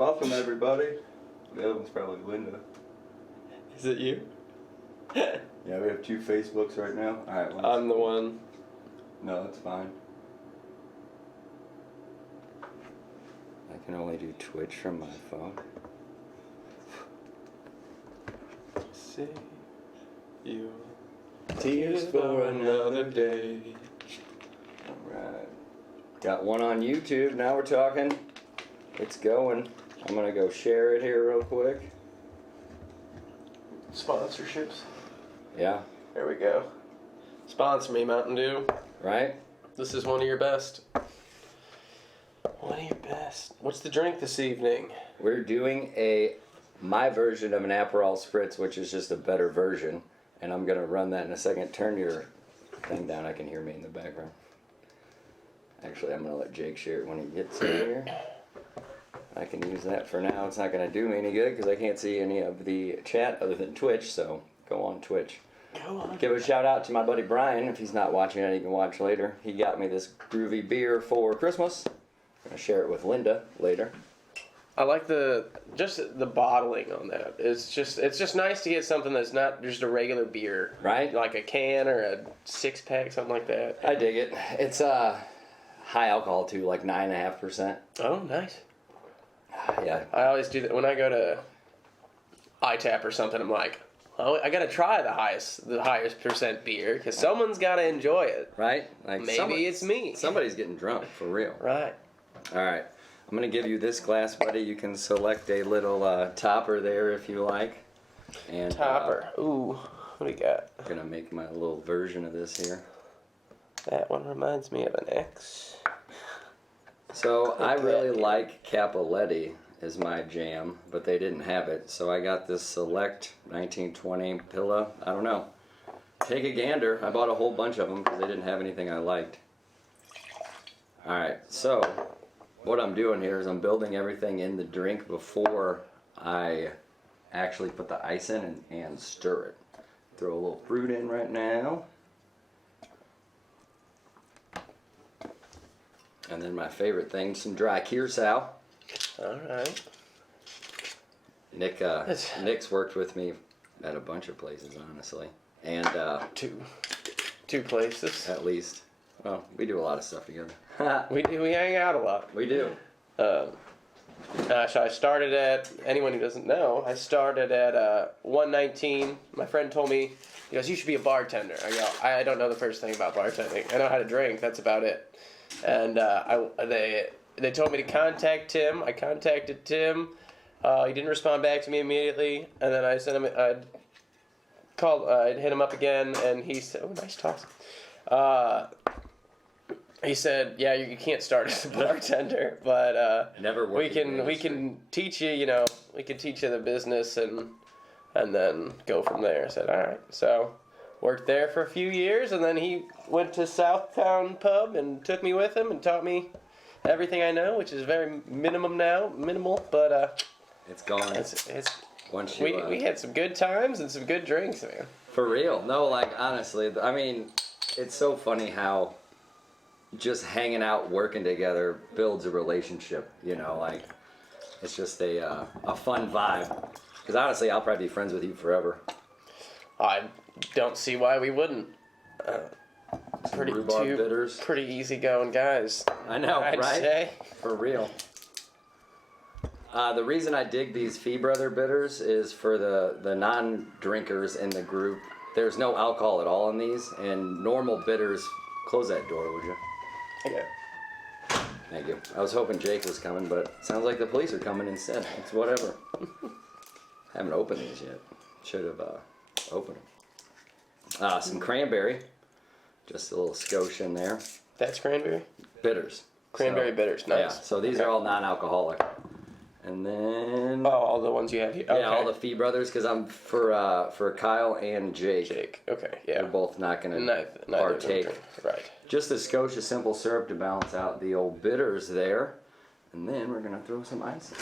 Welcome, everybody. The other one's probably Linda. Is it you? Yeah, we have 2 Facebooks right now. All right. I'm the one. No, that's fine. I can only do Twitch from my phone. See you. Tears for another day. Alright. Got one on YouTube. Now we're talking. It's going. I'm going to go share it here real quick. Sponsorships. Yeah. There we go. Sponsor me, Mountain Dew. Right? This is one of your best. One of your best. What's the drink this evening? We're doing my version of an Aperol Spritz, which is just a better version. And I'm going to run that in a second. Turn your thing down. I can hear me in the background. Actually, I'm going to let Jake share it when he gets in here. I can use that for now. It's not going to do me any good because I can't see any of the chat other than Twitch. So go on Twitch. Go on. Give a shout out to my buddy Brian. If he's not watching it, he can watch later. He got me this groovy beer for Christmas. I'm going to share it with Linda later. I like the bottling on that. It's just nice to get something that's not just a regular beer, Right? like a can or a 6-pack, something like that. I dig it. It's high alcohol too, like 9.5%. Oh, nice. Yeah. I always do that when I go to ITAP or something. I'm like, oh, I gotta try the highest percent beer because someone's gotta enjoy it. Right? Like Maybe it's me. Somebody's getting drunk for real. Right. All right. I'm going to give you this glass, buddy. You can select a little topper there if you like. And Topper. Ooh, what do you got? I'm going to make my little version of this here. That one reminds me of an X. So I really like Capoletti as my jam, but they didn't have it. So I got this Select 1920 Pilla. I don't know. Take a gander. I bought a whole bunch of them because they didn't have anything I liked. All right, so what I'm doing here is I'm building everything in the drink before I actually put the ice in and stir it. Throw a little fruit in right now. And then my favorite thing, some dry curacao. All right. Nick's worked with me at a bunch of places, honestly. And Two places. at least, well, we do a lot of stuff together. We hang out a lot. We do. Gosh, I started at, anyone who doesn't know, I started at 119. My friend told me, he goes, you should be a bartender. I go, I don't know the first thing about bartending. I know how to drink, that's about it. And they told me to contact Tim. I contacted Tim. He didn't respond back to me immediately. And then I sent him, I'd hit him up again, and he said, oh, nice toss. He said, "Yeah, you can't start as a bartender, but we can teach you. We can teach you the business and then go from there." I said, "All right." So worked there for a few years, and then he went to Southtown Pub and took me with him and taught me everything I know, which is very minimal, but it's gone. Once we had some good times and some good drinks, man. For real? No, like honestly, I mean, it's so funny how just hanging out, working together builds a relationship, like it's just a fun vibe. Because honestly, I'll probably be friends with you forever. I don't see why we wouldn't. Bitters. Pretty easygoing guys. I know, I'd right? say. For real. The reason I dig these Fee Brother bitters is for the non-drinkers in the group. There's no alcohol at all in these, and normal bitters. Close that door, would you? Okay. Thank you. I was hoping Jake was coming, but it sounds like the police are coming instead. It's whatever. Haven't opened these yet. Should have opened them. Some cranberry. Just a little skosh in there. That's cranberry? Bitters. Cranberry bitters, nice. Yeah, so these are all non-alcoholic. And then... Oh, all the ones you have here. Okay. Yeah, all the Fee Brothers, because I'm for Kyle and Jake. Okay, yeah. They're both not going to partake. Right. Just a skosh of simple syrup to balance out the old bitters there. And then we're going to throw some ice in.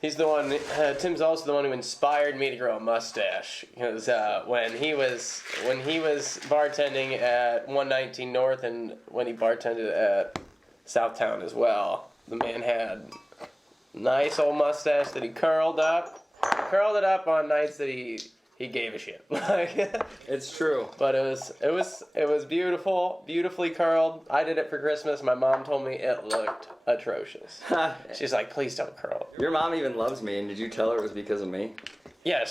He's the one. Tim's also the one who inspired me to grow a mustache. Because when he was bartending at 119 North and when he bartended at Southtown as well, the man had a nice old mustache that he curled it up on nights that he gave a shit. It's true. But it was beautiful, beautifully curled. I did it for Christmas. My mom told me it looked atrocious. She's like, please don't curl it. Your mom even loves me, and did you tell her it was because of me? Yeah,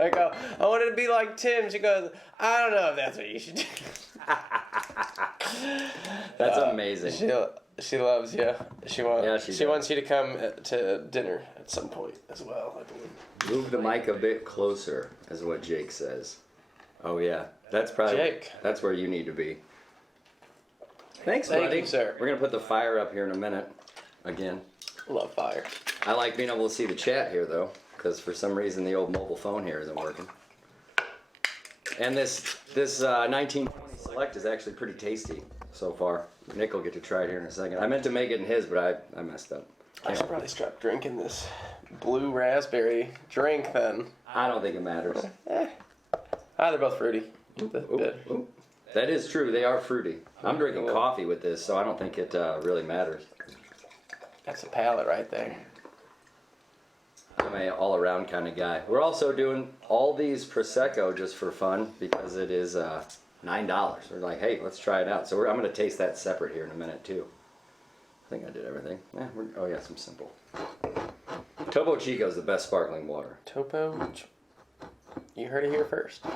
I go, I wanted to be like Tim. She goes, I don't know if that's what you should do. That's amazing. She loves you. She wants you to come to dinner at some point as well, I believe. Move the mic a bit closer, is what Jake says. Oh yeah, that's probably Jake. That's where you need to be. Thanks, buddy. Thank you, sir. We're gonna put the fire up here in a minute. Again. Love fire. I like being able to see the chat here though, because for some reason the old mobile phone here isn't working. And this 1920 Select is actually pretty tasty so far. Nick will get to try it here in a second. I meant to make it in his, but I messed up. I should probably start drinking this blue raspberry drink then. I don't think it matters. They're both fruity. Ooh. That is true. They are fruity. I'm drinking coffee with this, so I don't think it really matters. That's a palate right there. I'm a all-around kind of guy. We're also doing all these Prosecco just for fun because it is $9. We're like, hey, let's try it out. So I'm going to taste that separate here in a minute too. I think I did everything. Oh yeah, some simple. Topo Chico is the best sparkling water. You heard it here first.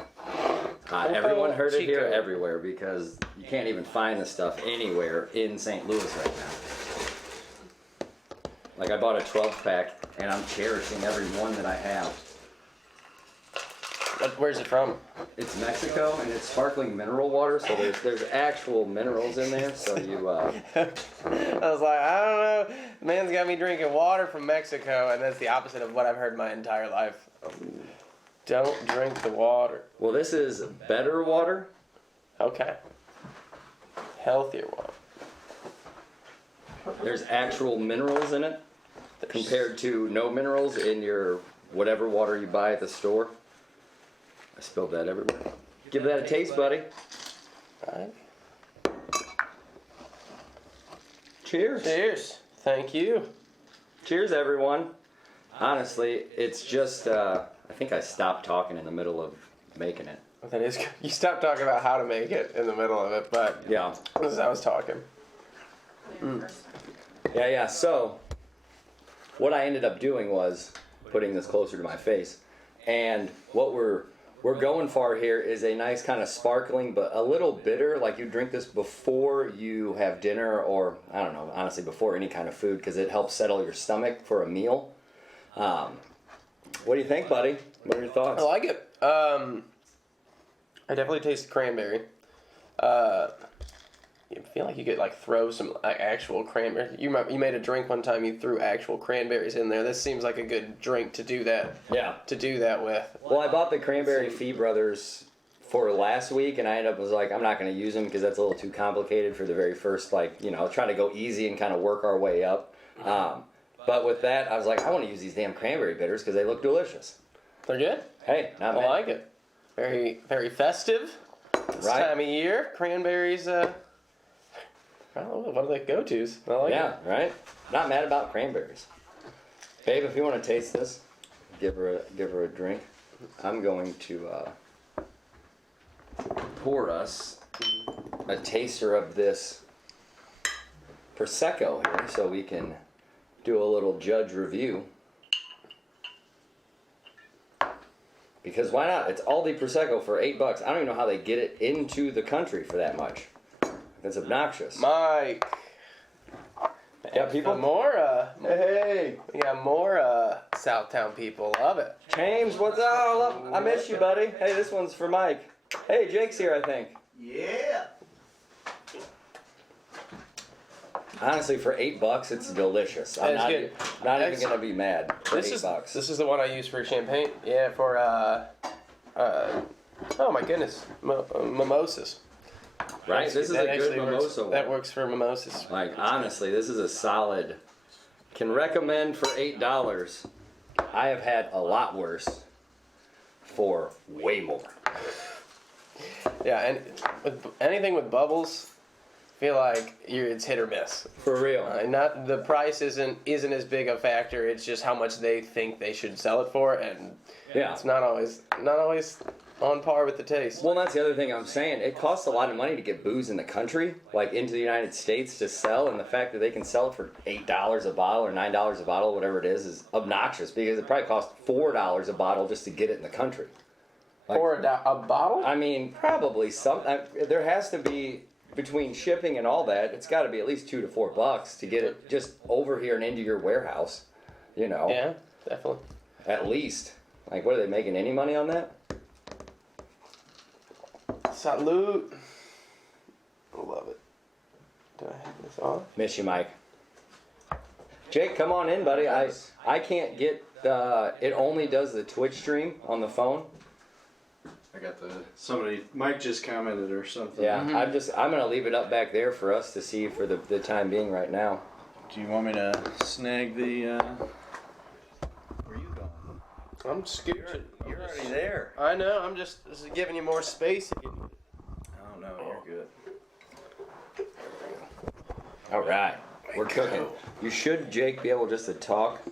Everyone heard it here Chico. everywhere because you can't even find this stuff anywhere in St. Louis right now. Like I bought a 12-pack and I'm cherishing every one that I have. Where's it from? It's Mexico and it's sparkling mineral water, so there's actual minerals in there. So you. I was like, I don't know. The man's got me drinking water from Mexico, and that's the opposite of what I've heard my entire life. Don't drink the water. Well, this is better water. Okay. Healthier water. There's actual minerals in it compared to no minerals in your whatever water you buy at the store. I spilled that everywhere. Give that a taste, buddy. All right. Cheers. Cheers. Thank you. Cheers, everyone. Honestly, it's just, I think I stopped talking in the middle of making it. That is good. You stopped talking about how to make it in the middle of it, but Yeah. as I was talking. Yeah. So, what I ended up doing was putting this closer to my face. And what we're going for here is a nice kind of sparkling, but a little bitter. Like you drink this before you have dinner or, I don't know, honestly, before any kind of food because it helps settle your stomach for a meal. What do you think, buddy? What are your thoughts? I like it. I definitely taste cranberry. You feel like you could like throw some actual cranberry. You made a drink one time. You threw actual cranberries in there. This seems like a good drink to do that. Yeah. To do that with. Well, I bought the Cranberry Fee Brothers for last week, and I was like, I'm not going to use them because that's a little too complicated for the very first, trying to go easy and kind of work our way up. But with that, I was like, I want to use these damn cranberry bitters because they look delicious. They're good. Hey, not bad. I like it. Very, very festive. This time of year, cranberries. I don't know, one of the go-tos. I like it. Yeah, right? Not mad about cranberries. Babe, if you want to taste this, give her a drink. I'm going to pour us a taster of this Prosecco here so we can do a little judge review. Because why not? It's Aldi Prosecco for $8. I don't even know how they get it into the country for that much. That's obnoxious. Mike. Yeah, people. Hey. We got more Southtown people. Love it. James, what's up? I miss you, buddy. Hey, this one's for Mike. Hey, Jake's here, I think. Yeah. Honestly, for $8, it's delicious. I'm It's good. not even gonna be mad for $8. This is the one I use for champagne. Yeah, for oh my goodness, mimosas. Right, this is a good mimosa one. That works for mimosas. Like honestly, this is a solid can recommend for $8. I have had a lot worse for way more. Yeah, and with anything with bubbles, I feel like it's hit or miss. For real. Not the price isn't as big a factor. It's just how much they think they should sell it for, and Yeah. it's not always on par with the taste. Well, that's the other thing I'm saying. It costs a lot of money to get booze in the country, like into the United States to sell, and the fact that they can sell it for $8 a bottle or $9 a bottle, whatever it is obnoxious because it probably costs $4 a bottle just to get it in the country. Like, For a bottle? I mean, probably there has to be, between shipping and all that, it's got to be at least $2 to $4 to get it just over here and into your warehouse. You know. Yeah, definitely. At least. Like, what are they making any money on that? Salute. I love it. Do I have this on? Miss you, Mike. Jake, come on in, buddy. I can't get. It only does the Twitch stream on the phone. I got Mike just commented or something. Yeah, I'm gonna leave it up back there for us to see for the time being right now. Do you want me to snag the, where are you going? I'm scared. You're already there. I know. I'm just giving you more space. Oh no, you're good. All right, we're cooking. You should, Jake, be able just to talk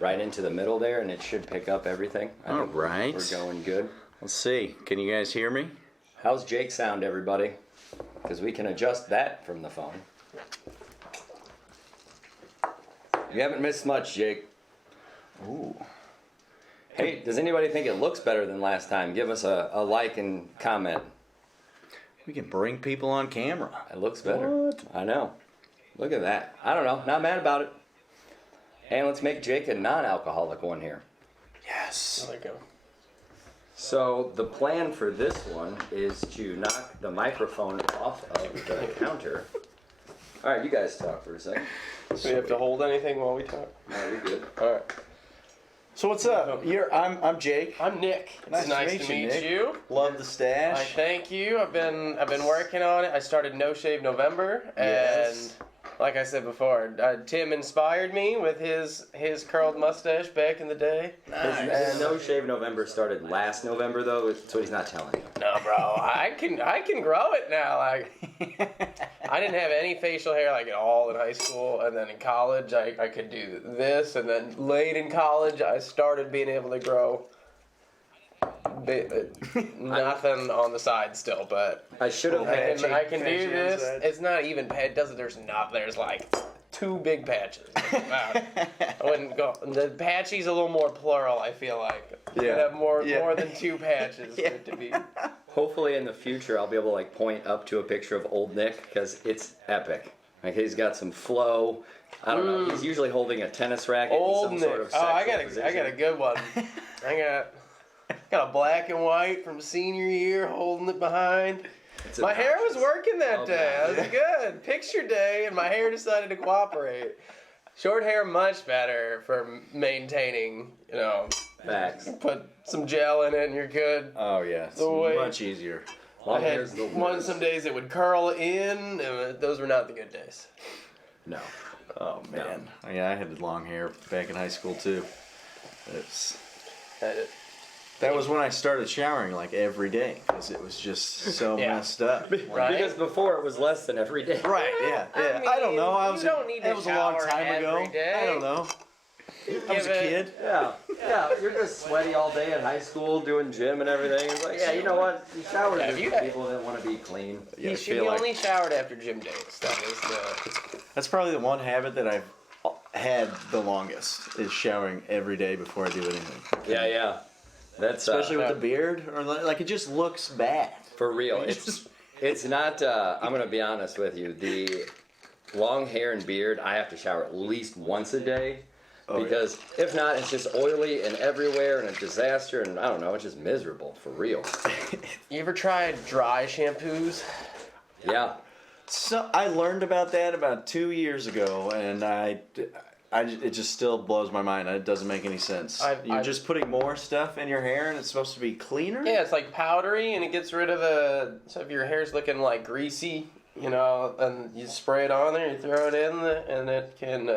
right into the middle there, and it should pick up everything. I think right. We're going good. Let's see. Can you guys hear me? How's Jake sound, everybody? Because we can adjust that from the phone. You haven't missed much, Jake. Ooh. Hey, does anybody think it looks better than last time? Give us a like and comment. We can bring people on camera. It looks better. What? I know. Look at that. I don't know. Not mad about it. And let's make Jake a non-alcoholic one here. Yes. There we go. So the plan for this one is to knock the microphone off of the counter. All right, you guys talk for a second. Do we have to hold anything while we talk? No, you're good. All right. So what's up? I'm Jake. I'm Nick. It's nice to meet Nick. you. Love the stash. I thank you. I've been working on it. I started No Shave November, and Yes. like I said before, Tim inspired me with his curled mustache back in the day. And No Shave November started last November, though. That's what he's not telling you. No, bro, I can grow it now. Like, I didn't have any facial hair like at all in high school, and then in college I could do this, and then late in college I started being able to grow. Nothing on the side still, but I should have had. I can do patchy this. inside. It's not even there's like 2 big patches. Wow. I wouldn't go. The patchy's a little more plural. I feel like you have more than 2 patches for it to be. Hopefully, in the future, I'll be able to like point up to a picture of old Nick because it's epic. Like he's got some flow. I don't know. He's usually holding a tennis racket. Old in Nick. some sort of I sexual got a good one. I got a black and white from senior year, holding it behind. It's My hair was obnoxious. working that day. That was good. Picture day, and my hair decided to cooperate. Short hair much better for maintaining. You know, Facts. put some gel in it, and you're good. Oh yeah, it's The way- much easier. Long I hair's the had worst. some days it would curl in, and those were not the good days. No. Oh man. Yeah, I had long hair back in high school too. It's that was when I started showering like every day because it was just so Yeah. messed up. Right? Because before it was less than every day. Right? Yeah. Yeah. I I don't know. I mean, was. you don't need to That was a long shower time ago. every day. I don't know. I was a kid. Yeah, you're just sweaty all day in high school doing gym and everything. It's like, yeah, you know what? You shower Yeah, just you for had- people that want to be clean. Yeah, I He feel like only showered after gym dates. That was the. that's probably the one habit that I've had the longest is showering every day before I do anything. Yeah. That's Especially with the beard, or like it just looks bad. for real. It's not. I'm gonna be honest with you. The long hair and beard, I have to shower at least once a day. Because if not, it's just oily and everywhere and a disaster, and I don't know, it's just miserable for real. You ever tried dry shampoos? Yeah. So I learned about that about 2 years ago, and it just still blows my mind. It doesn't make any sense. You're just putting more stuff in your hair, and it's supposed to be cleaner. Yeah, it's like powdery, and it gets rid of so if your hair's looking like greasy, and you spray it on there, you throw it in, and it can.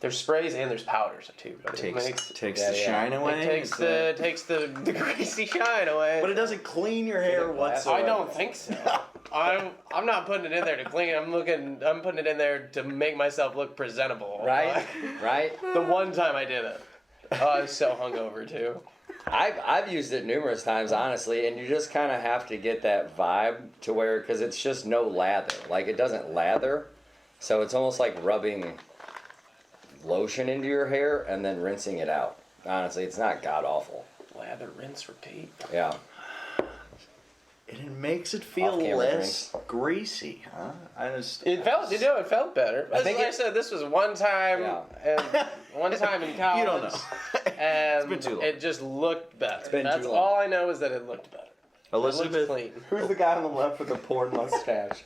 There's sprays and there's powders too. But Takes the shine away. It takes the greasy shine away. But it doesn't clean your hair whatsoever. I don't think so. I'm not putting it in there to clean it. I'm putting it in there to make myself look presentable. Right? Right? The one time I did it, I was so hungover too. I've used it numerous times, honestly, and you just kind of have to get that vibe to where, because it's just no lather. Like, it doesn't lather, so it's almost like rubbing lotion into your hair and then rinsing it out. Honestly, it's not god-awful. Lather, rinse, repeat. Yeah. And it makes it feel Off-camera less greasy, huh? It felt better. I think I said this was one time, and one time in college. You don't know. And It's been too long. it just looked better. It's been That's too long. all I know is that it looked better. Elizabeth, It looked clean. Who's the guy on the left with the porn mustache?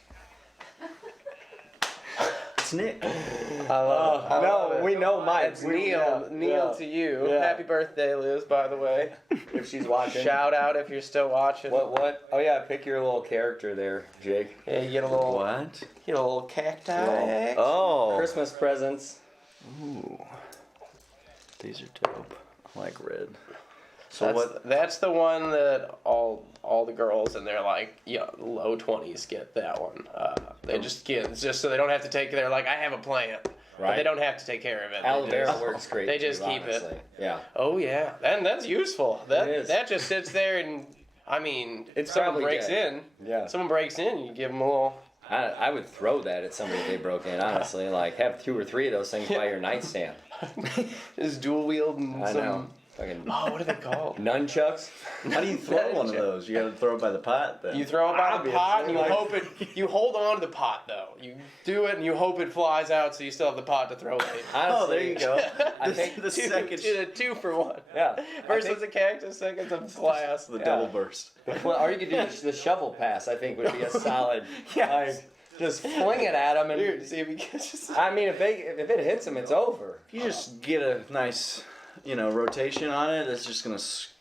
it's Nick. I love it. we know Mike. It's Neil to you. Yeah. Happy birthday, Liz, by the way. If she's watching. Shout out if you're still watching. What? Oh yeah, pick your little character there, Jake. Yeah, you get a little What? cacti. Oh. Christmas presents. Ooh. These are dope. I like red. So That's the one that all the girls in their low 20s get that one. They just get just so they don't have to take. They're like, I have a plant, but Right. they don't have to take care of it. Aloe vera works great. They just too, keep it. honestly. Yeah. Oh yeah, and that's useful. It is. That just sits there, and I mean, It's if someone probably breaks dead. in. Yeah. Someone breaks in, you give them a little. I would throw that at somebody if they broke in, honestly. Like, have 2 or 3 of those things by your nightstand. Just dual wield and I some. know. Fucking Oh, what are they called? nunchucks. how do you throw one of those? You gotta throw it by the pot then. You throw it by the pot and you Obviously. hope it. You hold on to the pot though. You do it and you hope it flies out, so you still have the pot to throw it. Honestly, Oh, there you go. I think the second Two, 2 for 1. Yeah. First I one's a cactus, second's a glass. the double burst. Well, or you could do the shovel pass. I think would be a solid. Like, just fling it at them, and Dude, see if he catches. I mean, if it hits them, it's over. If you just get a nice, rotation on it, it's just gonna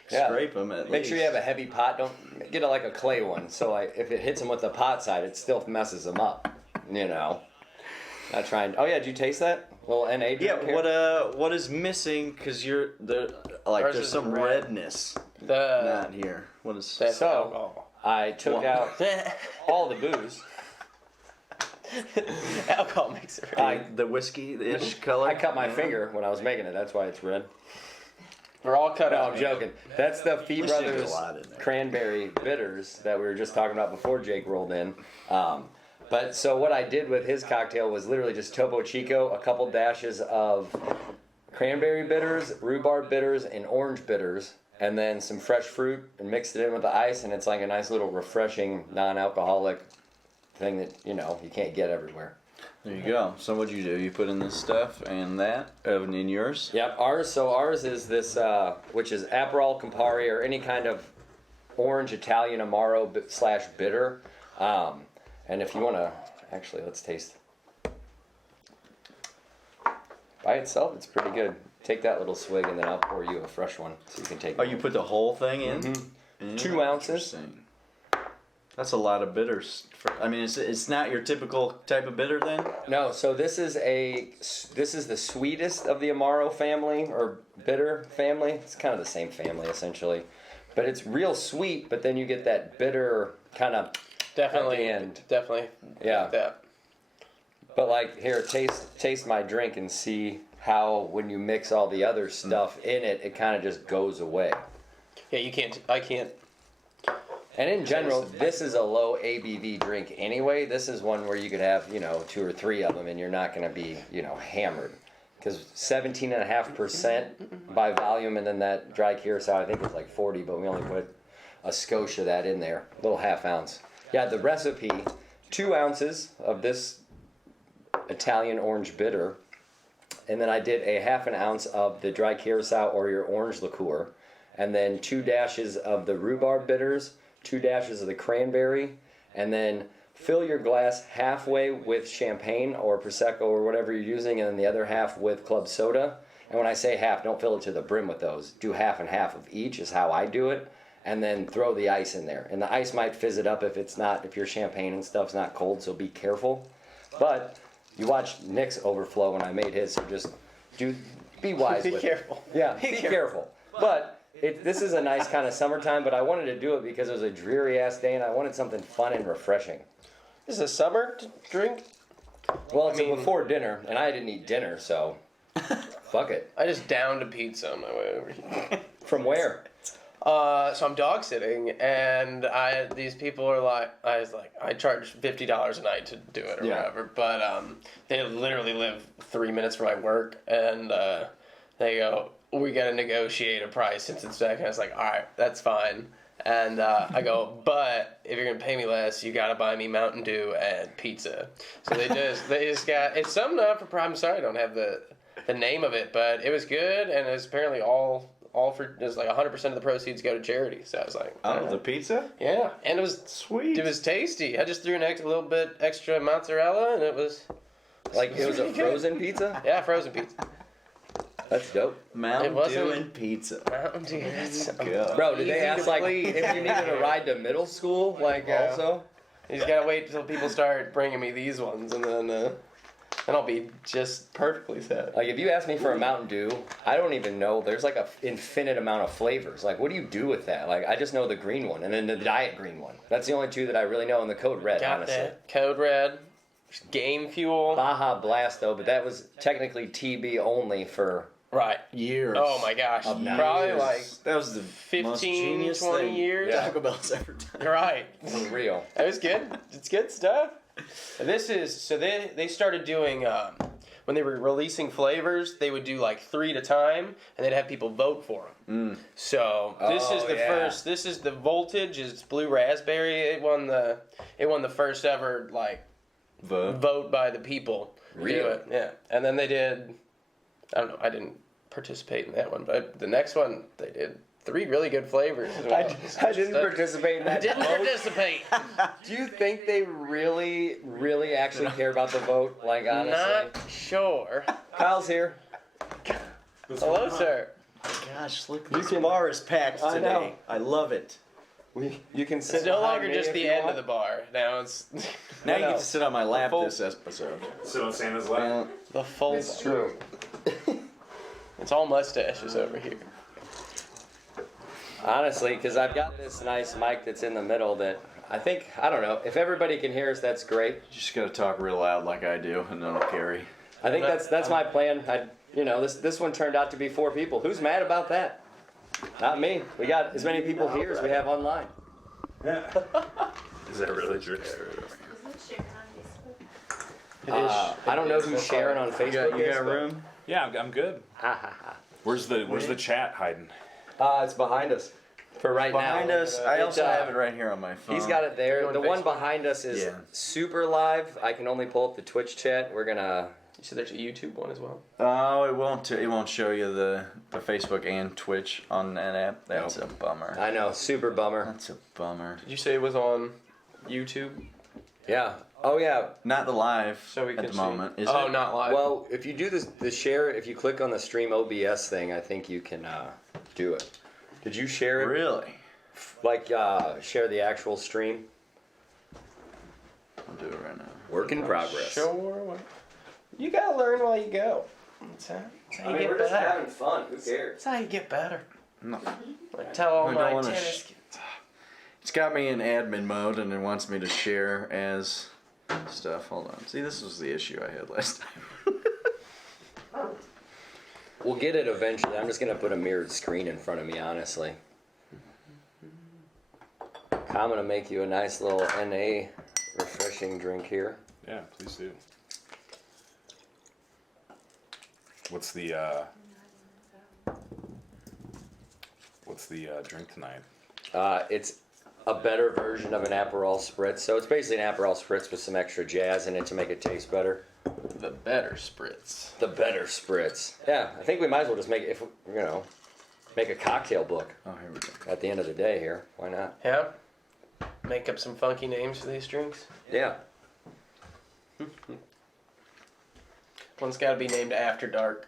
Yeah. scrape them at Make least. sure you have a heavy pot. Don't get like a clay one. So like, if it hits them with the pot side, it still messes them up. Not trying. Oh yeah, did you taste that little NA drink Yeah, here? what is missing? Because Ours there's is some red. redness The not here. What is? that's So- alcohol. I took out all the booze. Alcohol makes it red. The whiskey-ish color. I cut my finger when I was making it. That's why it's red. We're all cut No, out. I'm joking. That's the Fee At least you get a Brothers lot in there. cranberry bitters that we were just talking about before Jake rolled in. But so what I did with his cocktail was literally just Topo Chico, a couple dashes of cranberry bitters, rhubarb bitters, and orange bitters, and then some fresh fruit, and mixed it in with the ice, and it's like a nice little refreshing, non-alcoholic thing that you can't get everywhere. There you go. So what'd you do? You put in this stuff and that in yours? Yep, ours is this, which is Aperol, Campari, or any kind of orange Italian Amaro / bitter. And if you want to, actually, let's taste. By itself, it's pretty good. Take that little swig, and then I'll pour you a fresh one, so you can take. Oh, you put the whole thing in? Mm-hmm. 2 ounces. Interesting. That's a lot of bitters. It's not your typical type of bitter then? No, so this is the sweetest of the Amaro family or bitter family. It's kind of the same family essentially, but it's real sweet. But then you get that bitter kind of Definitely. at the end. Definitely. Yeah. Like that. But like here, taste my drink and see how when you mix all the other stuff in it, it kind of just goes away. Yeah, you can't. I can't. And in general, this is a low ABV drink anyway. This is one where you could have, 2 or 3 of them and you're not going to be, hammered. Because 17.5% by volume, and then that dry curacao, I think was like 40, but we only put a skosh of that in there, a little half ounce. Yeah, the recipe, 2 ounces of this Italian orange bitter, and then I did a half an ounce of the dry curacao or your orange liqueur, and then 2 dashes of the rhubarb bitters, 2 dashes of the cranberry, and then fill your glass halfway with champagne or Prosecco or whatever you're using, and then the other half with club soda. And when I say half, don't fill it to the brim with those. Do half and half of each is how I do it. and then throw the ice in there. And the ice might fizz it up if your champagne and stuff's not cold, so be careful. But you watched Nick's overflow when I made his, so just be wise with careful. it. Yeah, be careful. But this is a nice kind of summertime, but I wanted to do it because it was a dreary ass day and I wanted something fun and refreshing. This is a summer drink? Well, it's before dinner, and I didn't eat dinner, so fuck it. I just downed a pizza on my way over here. From where? So I'm dog sitting, and these people are like, I charge $50 a night to do it or whatever, but they literally live 3 minutes from my work, and they go, we gotta negotiate a price since it's back, and I was like, all right, that's fine. And I go, but if you're gonna pay me less, you gotta buy me Mountain Dew and pizza. So they just got, it's something up for, I'm sorry I don't have the name of it, but it was good, and it was apparently all for, it was like 100% of the proceeds go to charity. So I was like, the pizza? Yeah, and it was sweet. It was tasty. I just threw a little bit extra mozzarella, and it was it was a frozen pizza? Yeah, frozen pizza. That's dope. Mountain Dew and pizza. Mountain Dew. That's good. Bro, did they ask if you needed a ride to middle school? Also? You just gotta wait until people start bringing me these ones, and then I'll be just perfectly set. Like, if you ask me for a Mountain Dew, I don't even know. There's like an infinite amount of flavors. Like, what do you do with that? Like, I just know the green one and then the diet green one. That's the only two that I really know, and the Code Red, Got honestly. that. Code Red. Game Fuel. Baja Blast, though, but that was technically TB only for right years. Oh my gosh. Probably like that was the 15, 20 years. Taco Bell's ever done. Right. For real. It was good. It's good stuff. They started doing when they were releasing flavors, they would do like 3 at a time, and they'd have people vote for them. So first. This is the Voltage. It's blue raspberry. It won the first ever like vote by the people. Really? Yeah. And then they did. I don't know. I didn't participate in that one, but the next one they did 3 really good flavors as well. I didn't participate in that. I didn't participate. Do you think they really, really actually care about the vote? Like, honestly? Not sure. Kyle's here. Hello, sir. Gosh, look, this bar is packed today. know. I love it. You can sit It's no behind longer me just if the you end want. of the bar. Now it's Now you know. get to sit on my lap this episode. Sit on Santa's lap. the full. It's true. It's all mustaches over here. Honestly, because I've got this nice mic that's in the middle that I don't know, if everybody can hear us, that's great. You just gotta talk real loud like I do, and then I'll carry. I think that's my plan. This one turned out to be 4 people. Who's mad about that? Not me. We got as many people here as we have online. Is that really true? I don't know who's sharing on Facebook. You got room? Yeah, I'm good. Where's the chat hiding? It's behind us for right Behind now. us, I also have it right here on my phone. He's got it there. You The on one Facebook? behind us is Yeah. super live. I can only pull up the Twitch chat. We're gonna. You said there's a YouTube one as well. Oh, it won't. It won't show you the Facebook and Twitch on that app. That's a bummer. I know, super bummer. That's a bummer. Did you say it was on YouTube? Yeah. Oh yeah. Not the live So we at can the see. moment. Is Oh, it? not live. Well, if you do the share, if you click on the stream OBS thing, I think you can do it. Did you share it? Really? Like share the actual stream? I'll do it right now. Work in progress. Sure. You gotta learn while you go. That's how you get better. fun. Who cares? That's how you get better. No. Like tell all I my don't wanna tennis kids. It's got me in admin mode and it wants me to share as stuff. Hold on. See, this was the issue I had last time. We'll get it eventually. I'm just gonna put a mirrored screen in front of me, honestly. I'm gonna make you a nice little NA refreshing drink here. Yeah, please do. What's the drink tonight? It's a better version of an Aperol Spritz. So it's basically an Aperol Spritz with some extra jazz in it to make it taste better. The better spritz. The better Spritz. Yeah, I think we might as well just make it, make a cocktail book Oh, here we go. at the end of the day here. Why not? Yeah. Make up some funky names for these drinks. Yeah. One's got to be named After Dark.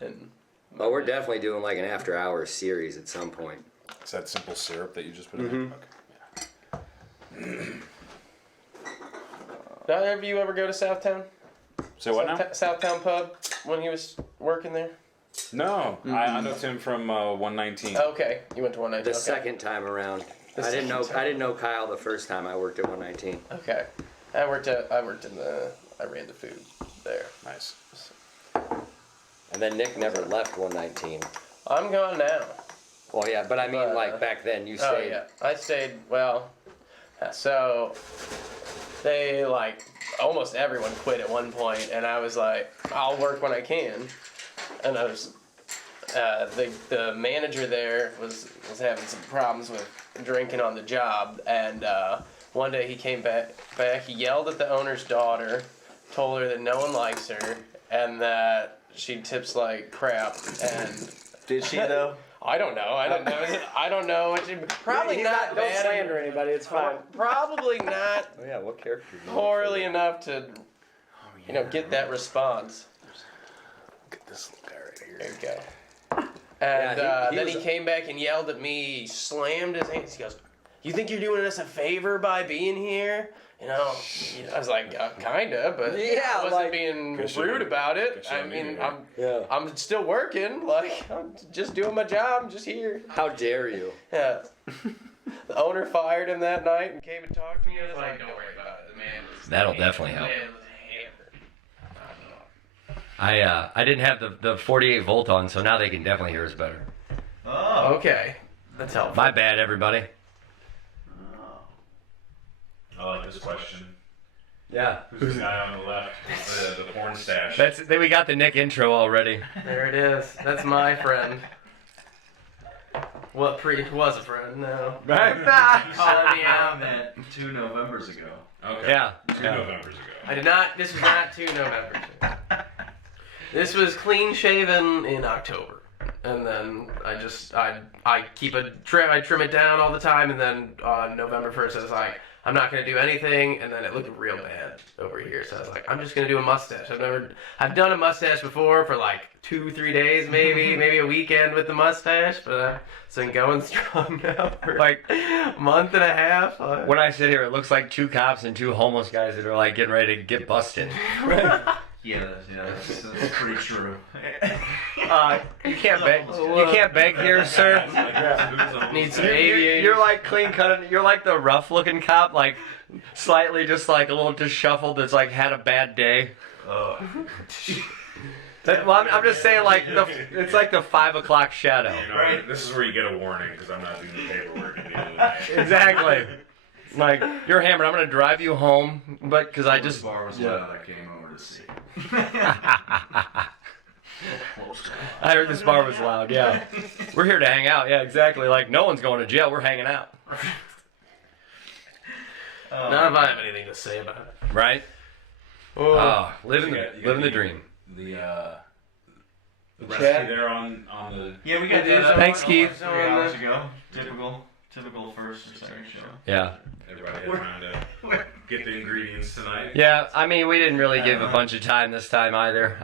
And Well, we're definitely doing like an after hours series at some point. Is that simple syrup that you just put in there? Okay. Did either of you ever go to Southtown? So what now? Southtown Pub when he was working there? No, I know Tim from 119. Okay, you went to 119. The second time around. I didn't know Kyle the first time I worked at 119. Okay, I ran the food there. Nice. And then Nick never left 119. I'm gone now. Well, yeah, but I mean, like back then you stayed. Oh yeah, I stayed. Well, so they almost everyone quit at one point, and I was like, I'll work when I can. And I was, the manager there was having some problems with drinking on the job, and one day he came back, he yelled at the owner's daughter, told her that no one likes her, and that she tips like crap, and... Did she though? I don't know. I don't know. I don't know. Probably not bad. Don't slander anybody. It's fine. Probably not Oh yeah, what character? poorly enough to, get that response. Get this little guy right here. There you go. And Yeah, he then was he came back and yelled at me. He slammed his hands. He goes, "You think you're doing us a favor by being here?" I was like, kinda, but Yeah, I wasn't like- being Guess you rude didn't- about it. guess you I didn't mean, either. I'm still working. Like, I'm just doing my job. I'm just here. How dare you? Yeah. The owner fired him that night and came and talked to me. I was like, don't worry about it. The man was That'll definitely help. Man was hammered. I didn't have the 48 volt on, so now they can definitely hear us better. Oh. Okay. That's helpful. My bad, everybody. I like this question. Yeah. Who's the guy on the left? The porn stash. We got the Nick intro already. There it is. That's my friend. What was a friend? No. Right? Calling me out. That 2 Novembers ago. Okay. Yeah. 2 Novembers ago. I did not. This was not 2 November. This was clean shaven in October, and then I keep a trim. I trim it down all the time, and then on November 1st, I was like, I'm not gonna do anything, and then it looked real bad over here. So I was like, I'm just gonna do a mustache. I've done a mustache before for like 2-3 days, maybe a weekend with the mustache, but it's been going strong now for like a month and a half. When I sit here, it looks like 2 cops and 2 homeless guys that are like getting ready to get busted. Yeah, that's pretty true. You can't beg. You can't beg here, sir. Need some You're aviators. like clean cut. You're like the rough looking cop, like slightly just like a little disheveled that's like had a bad day. Oh. Well, I'm just saying like it's like the 5 o'clock shadow. You know, this is where you get a warning because I'm not doing the paperwork at the end of the day. Exactly. Like you're hammered. I'm gonna drive you home, but because I just. The bar was loud. I came over to see. I heard this bar was loud. Yeah, we're here to hang out. Yeah, exactly. Like no one's going to jail. We're hanging out. None of I have anything to say about it. Right? Oh, living the dream. The recipe chat? there on the. Yeah, we got that. Thanks, Keith. 3 hours ago. Typical first or second show. Yeah. Everybody had time to get the ingredients tonight. Yeah. I mean, we didn't really give a bunch of time this time either.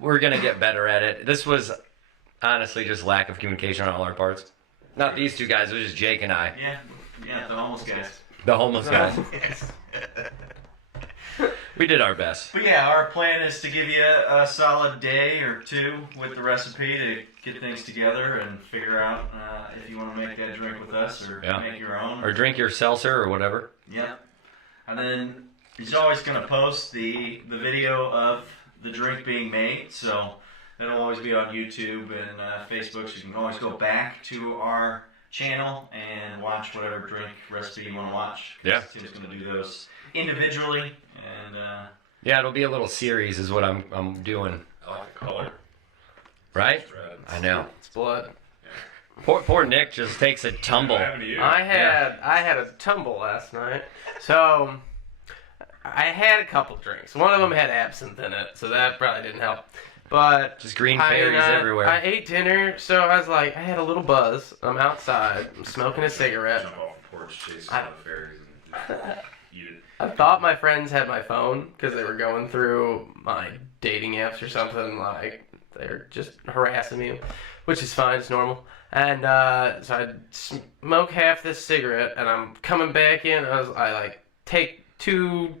We're gonna get better at it. This was honestly just lack of communication on all our parts. Not these 2 guys. It was just Jake and I. Yeah, the homeless guys. The homeless guys. We did our best. But yeah, our plan is to give you a solid day or 2 with the recipe to get things together and figure out if you want to make that drink with us or make your own. Or drink your seltzer or whatever. Yeah. And then he's always going to post the video of the drink being made, so that'll always be on YouTube and Facebook, so you can always go back to our channel and watch whatever drink recipe you want to watch. Yeah. Tim's going to do those individually, and Yeah, it'll be a little series is what I'm doing. I like the color. Right? It's red. I know. It's blood. Poor Nick just takes a tumble. What happened to you? I had a tumble last night, so I had a couple drinks. One of them had absinthe in it, so that probably didn't help. But Just green fairies everywhere. I ate dinner, so I was like, I had a little buzz. I'm outside, I'm smoking a cigarette. Jump off the porch, chase some of the fairies, and eat it. I thought my friends had my phone because they were going through my dating apps or something. Like they're just harassing me. which is fine, it's normal. And so I smoke half this cigarette, and I'm coming back in. I like take two.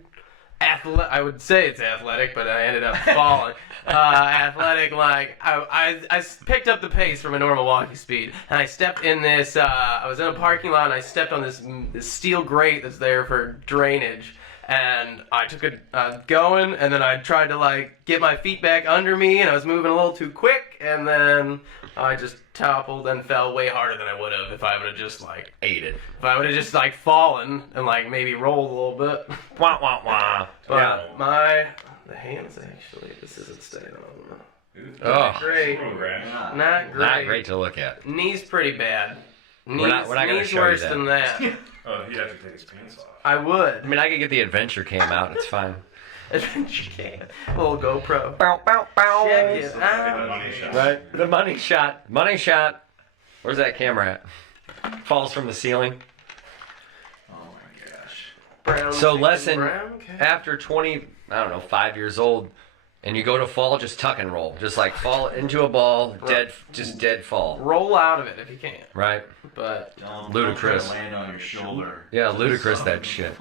I would say it's athletic, but I ended up falling. Athletic, like I picked up the pace from a normal walking speed, and I stepped in this. I was in a parking lot, and I stepped on this steel grate that's there for drainage, and I took it going, and then I tried to like get my feet back under me, and I was moving a little too quick, and then I just toppled and fell way harder than I would have if I would have just like Ate it. if I would have just like fallen and like maybe rolled a little bit. Wah, wah, wah. But the hands actually, this isn't staying on. Oh, Great. Not great. not great to look at. Knees pretty bad. Knees, We're not gonna knees show you worse that. than that. Oh, he'd have to take his pants off. I would. I mean, I could get the adventure cam out. It's fine. Adventure game. A little GoPro. Bow, bow, bow. Check it Hey, out. money shot. Right. The money shot. Money shot. Where's that camera at? Falls from the ceiling. Oh my gosh. Brown So chicken, lesson brown cat. after 20, I don't know, 5 years old, and you go to fall, just tuck and roll. Just like fall into a ball, just dead fall. Roll out of it if you can. Right? But Ludicrous. Don't try to land on your shoulder. Yeah, ludicrous that shit.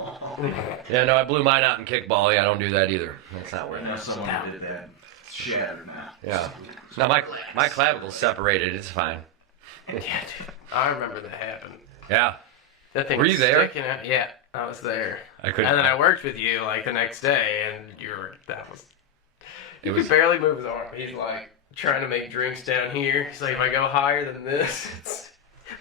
Yeah, no, I blew mine out in kickball. Yeah, I don't do that either. That's not I where know someone who did that. Shattered now. Yeah. No, my clavicle's separated. It's fine. yeah, dude. I remember that happened. Yeah. That thing Were was you there? sticking out. Yeah, I was there. I couldn't. And then I worked with you like the next day, and It you was could barely move his arm. He's like trying to make drinks down here. He's like, if I go higher than this, it's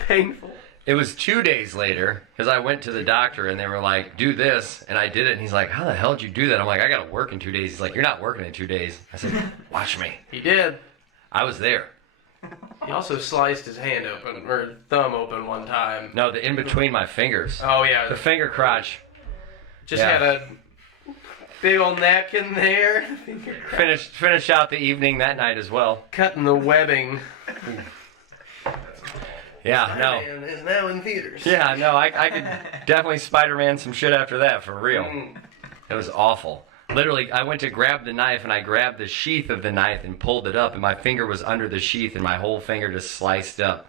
painful. It was 2 days later because I went to the doctor and they were like, do this. And I did it. And he's like, how the hell did you do that? I'm like, I got to work in 2 days. He's like, you're not working in 2 days. I said, watch me. He did. I was there. He also sliced his hand open, or thumb open one time. No, the in between my fingers. Oh, yeah. The finger crotch. Just yeah. had a big old napkin there. Finished out the evening that night as well. Cutting the webbing. Yeah, no. Spider-Man is now in theaters. Yeah, no, I could definitely Spider-Man some shit after that, for real. It was awful. Literally, I went to grab the knife, and I grabbed the sheath of the knife and pulled it up, and my finger was under the sheath, and my whole finger just sliced up.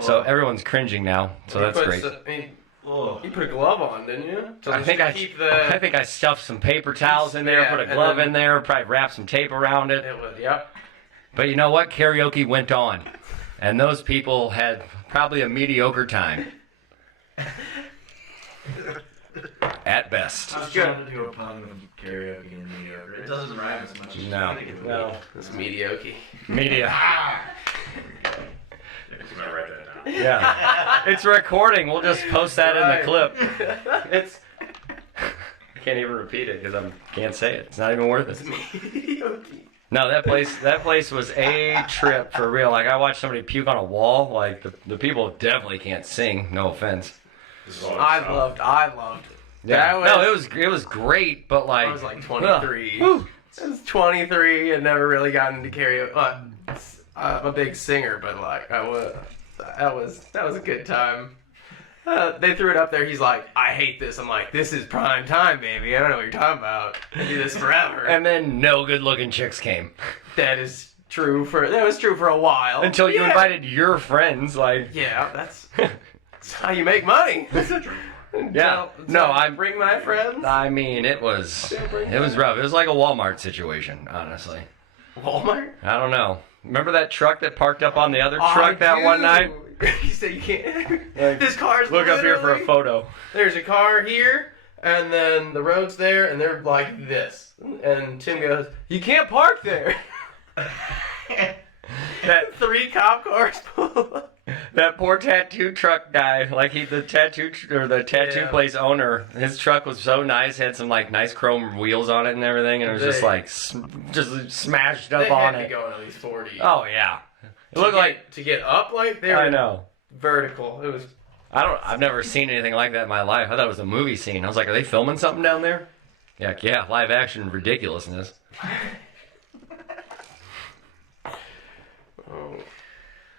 So everyone's cringing now, so that's great. You put a glove on, didn't you? So I think I stuffed some paper towels in there, Yeah, put a and glove then- in there, probably wrapped some tape around it. It was, yep. But you know what? Karaoke went on, and those people had probably a mediocre time. At best. I was trying to do a pun of karaoke and mediocre. It doesn't rhyme as much as you No. think it would. No, it's mediocre. Media. Yeah, 'cause I'm gonna write that down. Yeah. It's recording. We'll just post that in the Right. clip. It's. I can't even repeat it because I can't say it. It's not even worth it. Mediocre. No, that place was a trip for real. Like I watched somebody puke on a wall. Like the people definitely can't sing. No offense. This is all I stuff. loved it. Yeah. That No, it was great, but like I was like 23. Woo. I was 23 and never really got into karaoke. I'm a big singer, but like that was a good time. They threw it up there. He's like, I hate this. I'm like, this is prime time, baby. I don't know what you're talking about. I do this forever. And then no good-looking chicks came that was true for a while. until you Yeah. invited your friends. Like Yeah, that's how you make money. yeah. No, I bring my friends. I mean, it was rough. It was like a Walmart situation, honestly. Walmart. I don't know. Remember that truck that parked up on the other I truck that one do. night? You said you can't. Like, This car's Look up here for a literally- photo. There's a car here, and then the road's there, and they're like this. And Tim goes, "You can't park there." That 3 cop cars pull up. that poor tattoo truck guy, like the tattoo Yeah. place owner, his truck was so nice, had some like nice chrome wheels on it and everything, and it was just They- like just smashed up They on had to it. go at least 40. Oh yeah, it looked like to get up like they were I know. vertical. It was I've never seen anything like that in my life. I thought it was a movie scene. I was like, are they filming something down there? Yeah, live action ridiculousness. oh,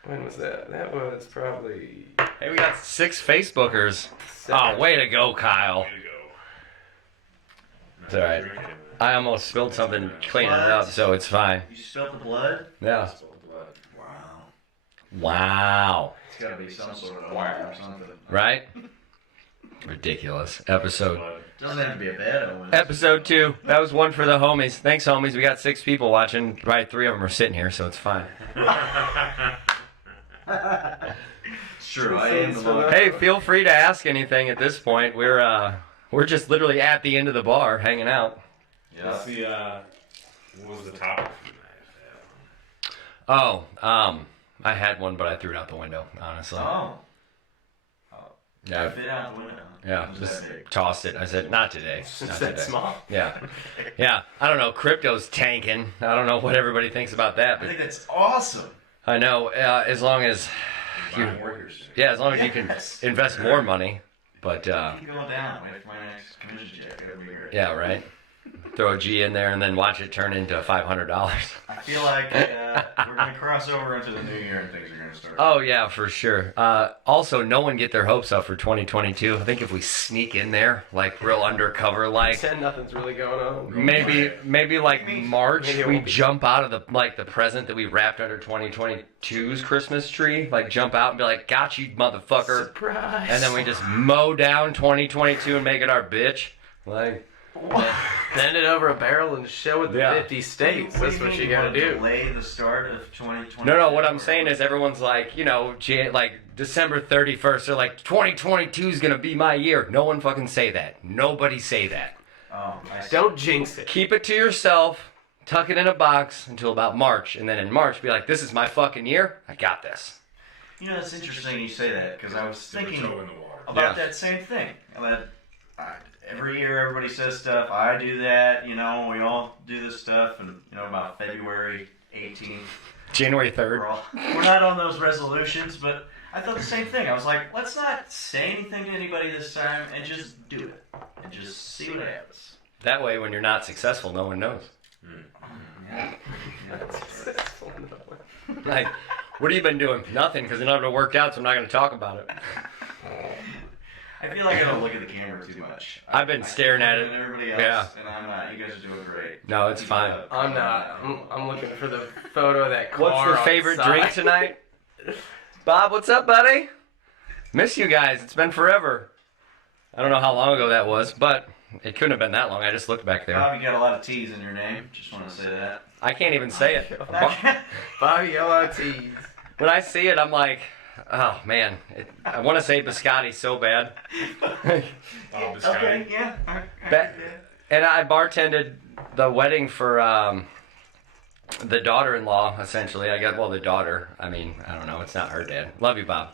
when was that? That was probably Hey, we got 6 Facebookers. Oh, way to go, Kyle. Way to go. It's all right. I almost spilled something cleaning it up, so it's fine. You spilled the blood? Yeah. Wow. Wow. It's got to be some sort of wire or something. Right? Ridiculous. Episode Doesn't have to be a bed. Episode 2. That was one for the homies. Thanks, homies. We got 6 people watching. Probably 3 of them are sitting here, so it's fine. It's true. I am the Lord. Hey, feel free to ask anything at this point. We're just literally at the end of the bar, hanging out. Yeah. What's the, what was the topic? Oh, I had one, but I threw it out the window, honestly. Oh. Yeah, Fit out the window. yeah, Was just that big? tossed it. I said, not today. It's Not that today. small. Yeah. Yeah, I don't know. Crypto's tanking. I don't know what everybody thinks about that, I but think that's awesome. I know as long as you, Warriors. yeah, as long as you can Yes. invest more money. But Keep going down. Wait for my next commission check. That'd be great. yeah, right. Throw a G in there and then watch it turn into $500. I feel like we're going to cross over into the new year and things are going to start. Oh yeah, for sure. Also, no one get their hopes up for 2022. I think if we sneak in there, like real undercover, like Said nothing's really going on. maybe like March, Maybe it we won't be. jump out of the present that we wrapped under 2022's Christmas tree, like jump out and be like, "Got you, motherfucker," Surprise. and then we just mow down 2022 and make it our bitch. Like, Bend it over a barrel and show it the Yeah. 50 states. What do That's what mean you gotta wanna do. Delay the start of 2020. no, what I'm saying is everyone's like, like December 31st, they're like, 2022 is gonna be my year. No one fucking say that. Nobody say that. Oh, I see. Don't jinx it. Keep it to yourself, tuck it in a box until about March, and then in March be like, this is my fucking year, I got this. You know, it's interesting you say that because I was Dip a thinking toe in the water. about Yeah. that same thing. Every year everybody says stuff. I do that. We all do this stuff, and about February 18th, January 3rd. we're not on those resolutions. But I thought the same thing. I was like, let's not say anything to anybody this time, and just do it, and just see what happens. That way, when you're not successful, no one knows. Yeah. Like, what have you been doing? Nothing, because it never worked out, so I'm not going to talk about it. I feel like I don't look at the camera too much. I've been staring at it. And everybody else, Yeah. and I'm not. You guys are doing great. No, it's fine. I'm not. I'm looking for the photo of that car. What's the favorite outside. drink tonight? Bob, what's up, buddy? Miss you guys. It's been forever. I don't know how long ago that was, but it couldn't have been that long. I just looked back there. Bob, you got a lot of T's in your name. Just want to say that. I can't even say it. Bobby LRTs. When I see it, I'm like, oh man, I want to say biscotti so bad. Okay, yeah. Ba- And I bartended the wedding for the daughter-in-law, essentially. The daughter. I mean, I don't know. It's not her dad. Love you, Bob.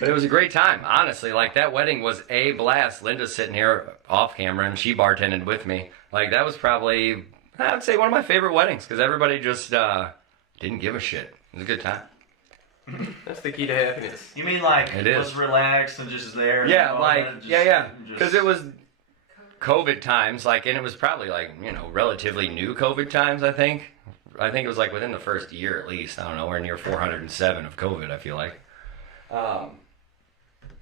But it was a great time, honestly. Like, that wedding was a blast. Linda's sitting here off camera, and she bartended with me. Like, that was probably, I would say, one of my favorite weddings, because everybody just didn't give a shit. It was a good time. That's the key to happiness. You mean like It is. was relaxed and just there? Yeah, and all like, that, just- yeah. just- Because it was COVID times, like, and it was probably, like, relatively new COVID times, I think. I think it was, like, within the first year at least. I don't know, we're near 407 of COVID, I feel like.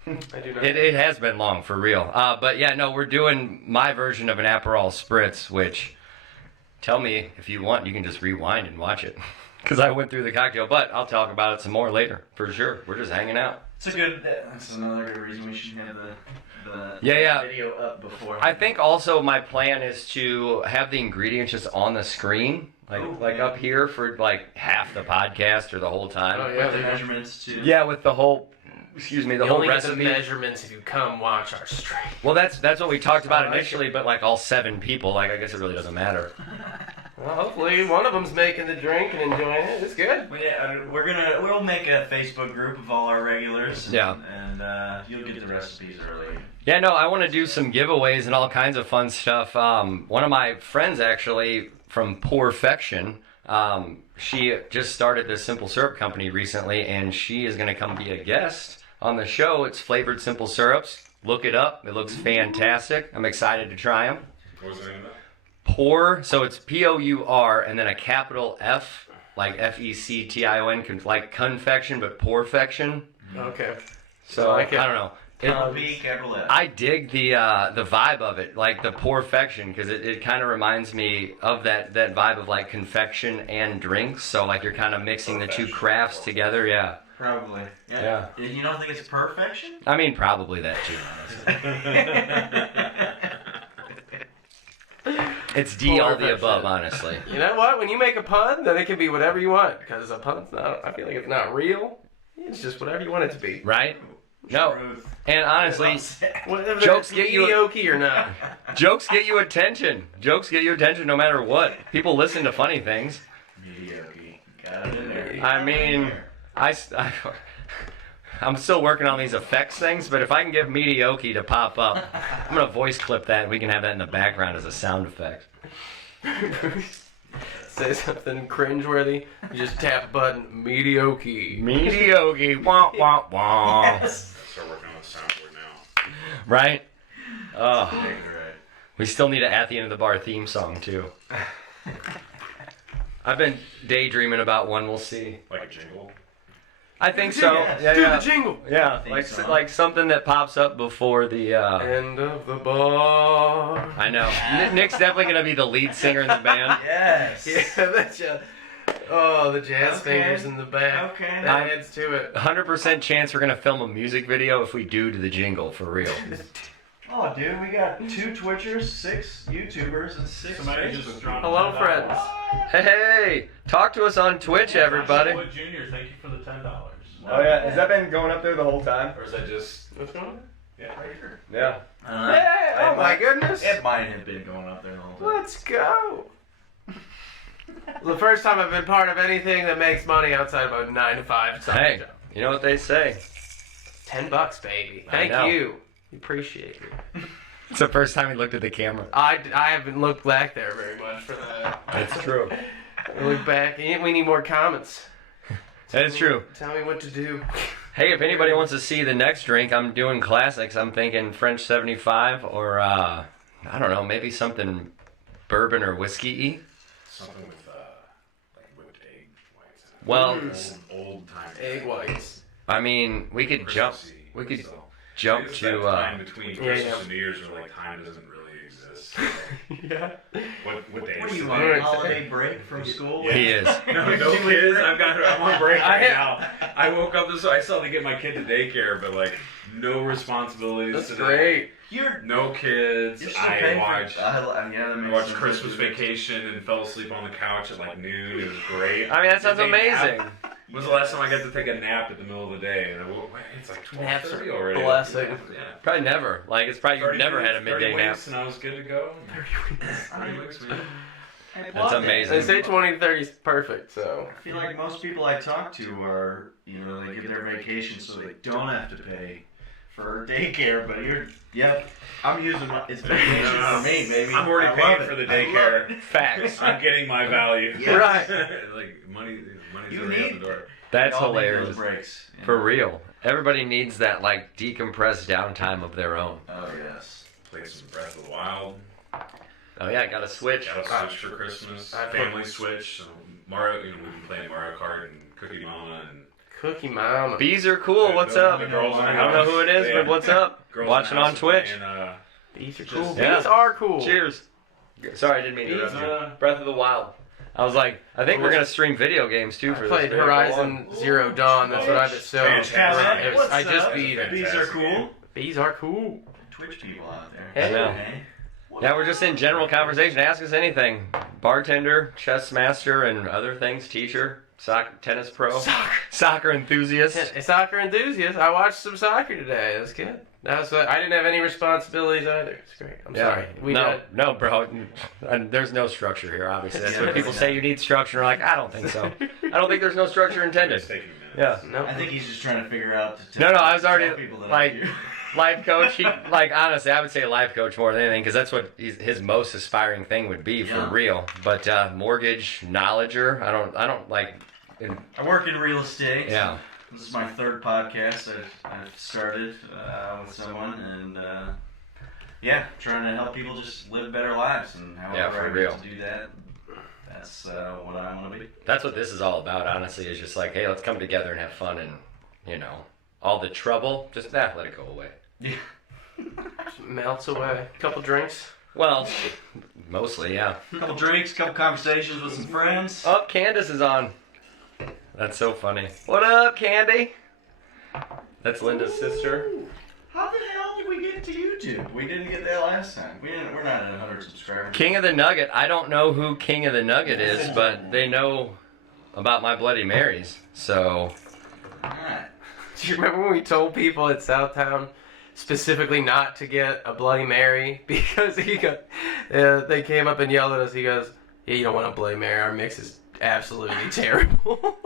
I do not. It has been long, for real. But, yeah, no, we're doing my version of an Aperol Spritz, which, tell me if you want, you can just rewind and watch it. Because I went through the cocktail, but I'll talk about it some more later, for sure. We're just hanging out. That's another good reason we should have the Yeah. video up before. I think also my plan is to have the ingredients just on the screen, like up here for like half the podcast or the whole time. Oh, yeah. With the measurements too. Yeah, with the whole, the You whole only get the recipe. measurements if you come watch our stream. Well, that's what we talked about I like initially, but like all 7 people, like I guess it really doesn't matter. Well, hopefully one of them's making the drink and enjoying it. It's good. Well, yeah, we'll make a Facebook group of all our regulars. Yeah. And you'll get the recipes early. Yeah, no, I want to do some giveaways and all kinds of fun stuff. One of my friends actually from Perfection, she just started this simple syrup company recently, and she is going to come be a guest on the show. It's flavored simple syrups. Look it up. It looks fantastic. I'm excited to try them. What was the name of that? So it's Pour and then a capital F, like Fection, like confection, but Perfection. Okay. So I like it. I don't know. Capital P, capital F. I dig the vibe of it, like the Perfection, because it kind of reminds me of that vibe of like confection and drinks. So like you're kind of mixing the two crafts together. Yeah. Probably. Yeah. You don't think it's perfection? I mean, probably that too, honestly. It's D all the above, honestly. You know what? When you make a pun, then it can be whatever you want. Because a pun's not, I feel like it's not real. It's just whatever you want it to be. Right? No. Truth. And honestly, Whatever Jokes it's get you- mediocre or not. jokes get you attention. Jokes get you attention no matter what. People listen to funny things. Mediocre. Got it in there. I mean, I'm still working on these effects things, but if I can get mediocre to pop up, I'm going to voice clip that and we can have that in the background as a sound effect. Say something cringeworthy, you just tap a button, mediocre. Mediocre. Wah, wah, wah. Yes. Start working on the soundboard now. Right? Oh, Right. we still need an At the End of the Bar theme song, too. I've been daydreaming about one. We'll see. Like a jingle. I think so. Yes. Yeah, Do yeah. the jingle. Yeah, Theme like song. like something that pops up before the. End of the bar. I know. Nick's definitely gonna be the lead singer in the band. Yes. Yeah, that's oh, the jazz Okay. fingers in the back. Okay. That adds to it. 100% chance we're gonna film a music video if we do the jingle for real. Oh, dude, we got 2 Twitchers, 6 YouTubers, and 6 Somebody just Facebook dropped Hello, $10. friends. Hey, talk to us on Twitch, everybody. Wood Junior, thank you for the $10. Oh yeah, has that been going up there the whole time? Or is that just What's going on? yeah? Yeah. Hey, oh my goodness. It might have been going up there the whole time. Let's go. The first time I've been part of anything that makes money outside of a 9 to 5 summer Hey, job. you know what they say? $10, baby. I Thank know. you. Appreciate it. It's the first time he looked at the camera. I haven't looked back there very much for that. That's true. Look back. We need more comments. That is true. Tell me what to do. Hey, if anybody wants to see the next drink, I'm doing classics. I'm thinking French 75 or, I don't know, maybe something bourbon or whiskey-y. Something with like whipped egg whites. Well, Old time. Egg whites. I mean, we could jump. We could jump It's that to. time between Christmas yeah. and New Year's where like time doesn't really exist. Yeah. What day What is are you it? on a holiday break from school? He is. No kids. I'm on break I right have- now. I woke up I still had to get my kid to daycare, but like no responsibilities. That's today. great. You're No kids. still I paying watched. for. Yeah, that I makes watched sense. Christmas Vacation and fell asleep on the couch at like noon. It was great. I mean, that sounds Didn't take a amazing. nap. When was the last time I got to take a nap at the middle of the day? And I woke, wait, it's like Naps 12:30 are already. blessing. Yeah. Probably never. Like, it's probably you've 30 never had a minutes, midday 30 nap. winks, and I was good to go. 30 winks, man. That's amazing. They say 20 to 30 is perfect, so. I feel like most people I talk to are, they get their vacation so they don't have to pay for daycare, but I'm using it's vacation for me, baby. I'm already I paying love it. for the I love daycare. it. Facts. I'm getting my value. Yes. Right. Like money's You already out need- the door. That's We all need hilarious. those breaks. For real. Everybody needs that, like, decompressed downtime of their own. Oh yes. Played some Breath of the Wild. Oh, yeah, got a Switch. Got a Switch for Christmas. I put- Family Switch. So Mario. We've been playing Mario Kart and Cookie Mama and Cookie Mama. Bees are cool. What's the- up? the girls I don't know who it is, but what's up? Girls Watching in the on house Twitch. playing, Bees are cool. Yeah. Bees are cool. Cheers. Sorry, I didn't mean to Bees, interrupt you. Breath of the Wild. I was like, I think we're going to stream video games, too, I for this. played video. Horizon Zero Dawn. That's what I've been so. Fantastic. What's I just up? beat it. Bees are cool. Bees are cool. Twitch people out there. Hey. I know. Hey. Yeah, we're just in general conversation. Ask us anything. Bartender, chess master, and other things. Teacher, tennis pro, soccer enthusiast. A soccer enthusiast. I watched some soccer today. It was good. I didn't have any responsibilities either. It's great. I'm sorry. No, bro. There's no structure here, obviously. That's what people say. You need structure. I'm like, I don't think so. I don't think there's no structure intended. It's taking minutes. Yeah. No. I think he's just trying to figure out. No, I was already, tell people that like, I do. life coach. Honestly, I would say life coach more than anything because that's what his most aspiring thing would be for Yeah. real. But mortgage knowledger, I don't like. I work in real estate. Yeah. This is my 3rd podcast I've started with someone, and trying to help people just live better lives, and however for I real. get to do that, that's what I want to be. That's what this is all about. Honestly, is just like, hey, let's come together and have fun, and all the trouble, just let it go away. Yeah. Melts away. Couple drinks. Well, mostly, yeah. A couple drinks, couple conversations with some friends. Oh, Candace is on. That's so funny. What up, Candy? That's Linda's sister. How the hell did we get to YouTube? We didn't get that last time. We're not at 100 subscribers. King of the Nugget. I don't know who King of the Nugget is, but they know about my Bloody Marys. So, Alright. Do you remember when we told people at Southtown specifically not to get a Bloody Mary because they came up and yelled at us. He goes, "Yeah, you don't want a Bloody Mary. Our mix is absolutely terrible."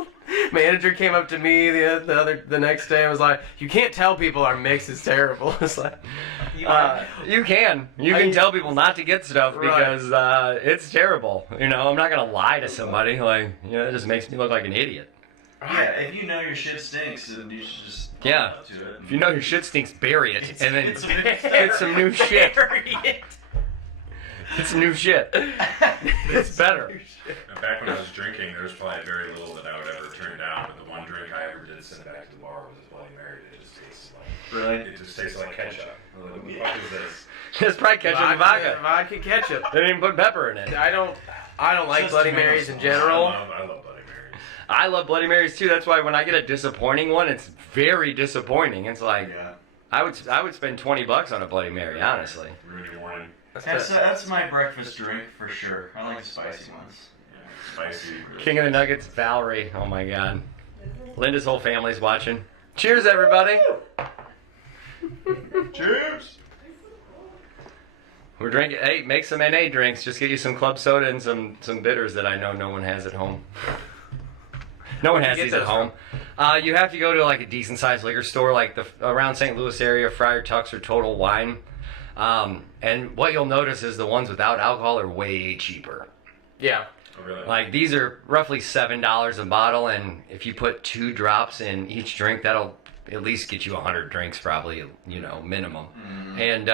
Manager came up to me the next day and was like, "You can't tell people our mix is terrible." It's like, you can tell people not to get stuff because it's terrible. You know, I'm not gonna lie to somebody. Like, you know, it just makes me look like an idiot. Yeah, if you know your shit stinks, then you should just own up to it. If you know your shit stinks, bury it and then It's some new shit. It's some new shit. It's better. Now, back when I was drinking, there was probably very little that I would ever turn down, but the one drink I ever did send back to the bar was a Bloody Mary. It just tasted like Really? it just tasted like ketchup. I'm like, what the fuck is this? It's probably ketchup and vodka. Vodka ketchup. They didn't even put pepper in it. I don't like Just Bloody tomato Marys in sauce. general. I love Bloody Marys. I love Bloody Marys too. That's why when I get a disappointing one, it's very disappointing. It's like Yeah. I would spend $20 on a Bloody Mary, honestly. Ruin your morning. That's my breakfast drink for sure. I like the spicy ones. Yeah, spicy. King of the Nuggets, Valerie. Oh my God. Linda's whole family's watching. Cheers, everybody. Cheers! We're drinking. Hey, make some NA drinks. Just get you some club soda and some bitters that I know no one has at home. No one has Get these at those home. You have to go to like a decent sized liquor store, like the around St. Louis area, Friar Tuck's or Total Wine. And what you'll notice is the ones without alcohol are way cheaper. Yeah. Oh, really? Like these are roughly $7 a bottle, and if you put 2 drops in each drink, that'll at least get you 100 drinks, probably, you know, minimum. And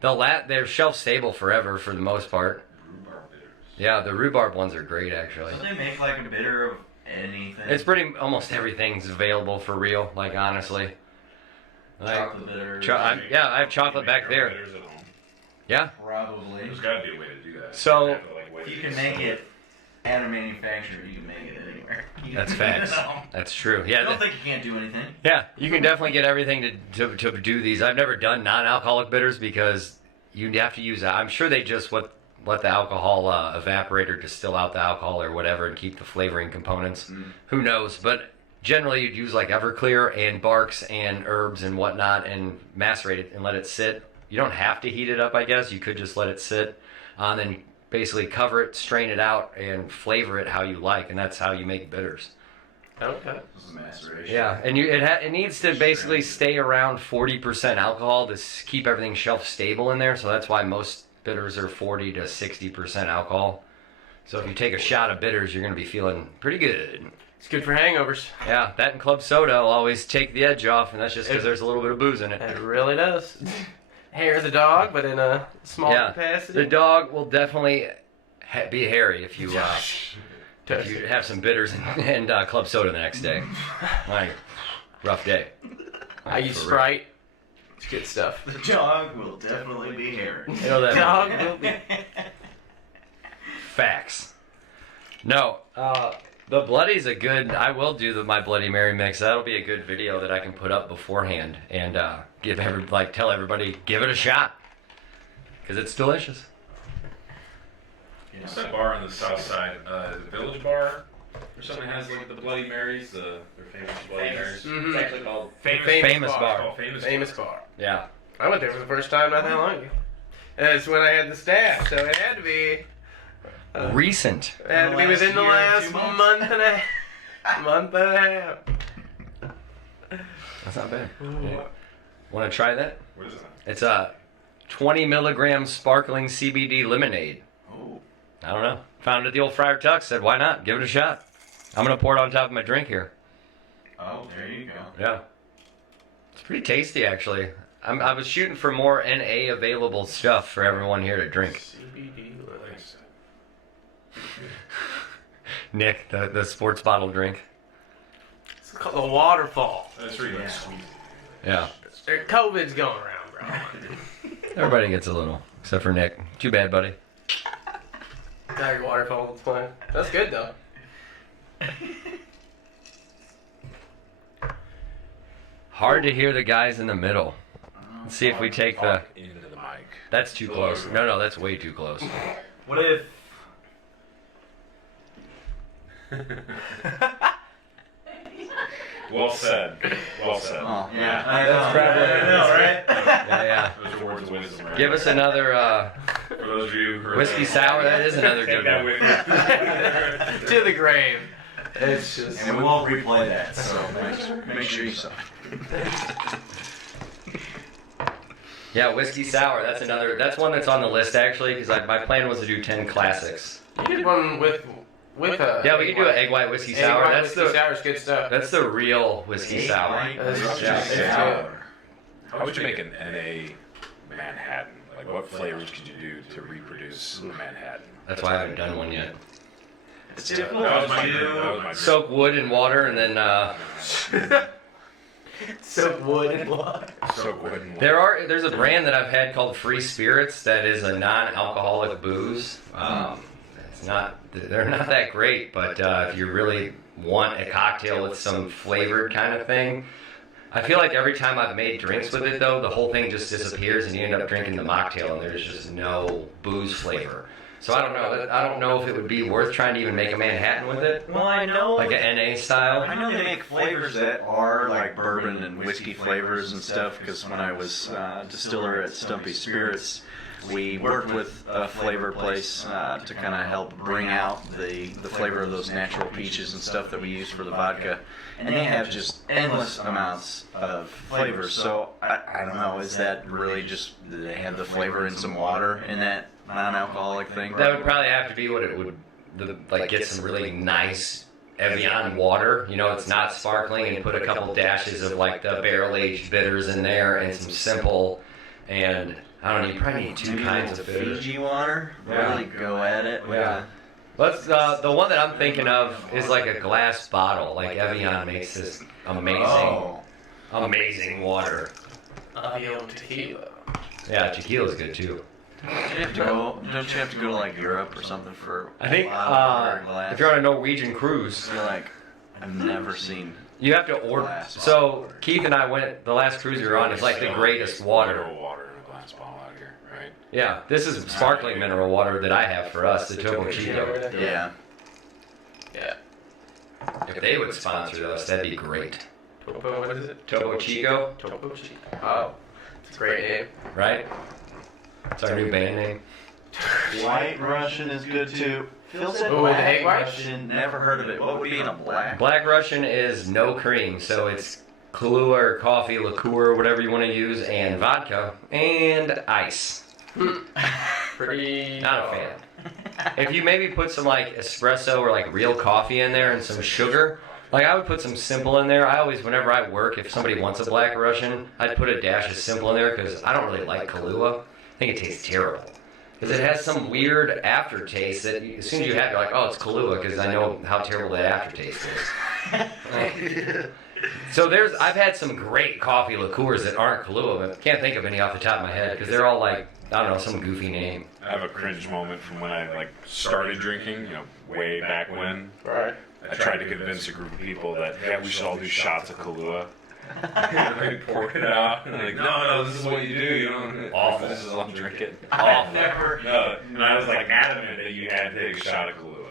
they're shelf stable forever for the most part. Rhubarb bitters. Yeah, the rhubarb ones are great actually. Do they make like a bitter of anything? It's pretty almost everything's available for real. Like honestly. Like, chocolate bitter. yeah, I have chocolate You make back your own there. bitters at home? Yeah. Probably. There's got to be a way to do that. So- You have to, like, wait You to can get make some- it at a manufacturer. You can make it anywhere. That's facts. That's true. Yeah. I don't think you can't do anything. Yeah, you can definitely get everything to do these. I've never done non-alcoholic bitters because you have to use. I'm sure they just let the alcohol evaporate or distill out the alcohol or whatever and keep the flavoring components. Who knows? But generally, you'd use like Everclear and barks and herbs and whatnot and macerate it and let it sit. You don't have to heat it up, I guess. You could just let it sit, and then basically cover it, strain it out, and flavor it how you like, and that's how you make bitters. Okay. This is maceration. Yeah, and it needs to basically stay around 40% alcohol to keep everything shelf stable in there. So that's why most bitters are 40 to 60% alcohol. So if you take a shot of bitters, you're going to be feeling pretty good. It's good for hangovers. Yeah, that and club soda will always take the edge off, and that's just because there's a little bit of booze in it. It really does. Hair of the dog, but in a small capacity. The dog will definitely be hairy if you have some bitters and club soda the next day. Like, rough day. I use Sprite. It's good stuff. The dog will definitely be hairy. You know that Dog will be. facts. No, the Bloody's a good. I will do my Bloody Mary mix. That'll be a good video that I can put up beforehand and tell everybody give it a shot because it's delicious. What's that bar on the south side? The Village Bar? Or something has like the Bloody Marys, their famous Bloody Marys. Mhm. It's actually called Famous Bar. Oh, famous. Famous bar. Yeah. I went there for the first time not that long ago. And it's when I had the staff, so it had to be. Recent. It had to be within the year, last 2 months. month and a month and a half. That's not bad. Want to try that? What is that? It's a 20 milligram sparkling CBD lemonade. Oh, I don't know. Found it at the old Friar Tuck. Said, why not? Give it a shot. I'm going to pour it on top of my drink here. oh, there you go. Yeah. It's pretty tasty, actually. I was shooting for more NA available stuff for everyone here to drink. CBD Thanks. Nick, the sports bottle drink. It's called a waterfall. That's really Yeah. like sweet. Yeah. COVID's going around, bro. Everybody gets a little, except for Nick. Too bad, buddy. Now your waterfall is fine. That's good though. Hard to hear the guys in the middle. Let's see if we take the... Talk into the mic. That's too close. No, that's way too close. What if? Well said. Well said. Oh, Yeah. I know, right? Yeah. Those are words of wisdom, right? Give us another For those of you who heard whiskey sour. That is another take good that one. with you. To the grave. It's just. And we won't replay that, so make sure you saw. Yeah, whiskey sour. That's another. That's one that's on the list actually, because my plan was to do 10 classics. You did one with a. Yeah, we can do an egg white whiskey sour. Egg white That's whiskey the sour is good stuff. that's the real whiskey sour. Yeah. How would you make an NA Manhattan? Like, what flavors could you do to reproduce a Manhattan? That's why I haven't done one yet. It's difficult That was my to dream. That was do. my dream. Soak wood in water and then Soak wood and water. Soak wood and water. there's a brand that I've had called Free Spirits that is a non-alcoholic booze. They're not that great, but if you really want a cocktail with some flavored kind of thing, I feel like every time I've made drinks with it though, the whole thing just disappears and you end up drinking the mocktail and there's just no booze flavor. So I don't know. I don't know if it would be worth trying to even make a Manhattan with it, Well, I know. like an NA style. I know they make flavors that are like bourbon and whiskey flavors and stuff. Because when I was distiller at Stumpy Spirits, we worked with a flavor place to kind of help bring out the flavor of those natural peaches and stuff that we use for the vodka. And they have just endless amounts of flavors. So I don't know. Is that really just do they have the flavor in some water in that non-alcoholic thing? That would probably have to be what it would, like get some really nice Evian water. You know, it's not sparkling, and put a couple dashes of like the barrel-aged bitters in there and some simple, and I don't know, you probably need two Maybe kinds of bitters. Fiji water. Yeah. Really go at it. Yeah. Let's, the one that I'm thinking of is like a glass bottle. Like Evian makes this amazing, amazing water. Avion tequila. Yeah, tequila's good too. Don't you have to go to like Europe or something for? I think a bottle or glass? if you're on a Norwegian cruise, I feel like I've never seen. you have to order. Glass So Keith and I went the last cruise we were on. It's like the greatest water. Mineral water in a glass bottle out here, right? Yeah, this is sparkling mineral water that I have for us, the Topo Chico. Yeah. Yeah. If they would sponsor us, that'd be great. Topo, what is it? Topo Chico, Topo Chico. Oh, it's a great name. right? It's our new band name. White Russian is good too. Phil said Oh, black egg white? Russian. Never heard of it. What would be in a black? Black Russian is no cream, so it's Kahlua or coffee, liqueur, whatever you want to use, and vodka, and ice. Pretty. Not a fan. If you maybe put some like espresso or like real coffee in there and some sugar, like I would put some simple in there. I always, whenever I work, if somebody wants a Black Russian, I'd put a dash of simple in there because I don't really like Kahlua. I think it tastes terrible. Because it has some weird aftertaste that as soon as you have it, you're like, oh, it's Kahlua, because I know how terrible that aftertaste is. So I've had some great coffee liqueurs that aren't Kahlua, but can't think of any off the top of my head because they're all like, I don't know, some goofy name. I have a cringe moment from when I started drinking, way back when. Right. I tried to convince a group of people that, yeah, we should all do shots of Kahlua. I poured it out. And they're like, no, this is what you do. You don't. Awful. This is what I'm drinking. I've never. No, and I was like adamant that you had to take a shot of Kahlua.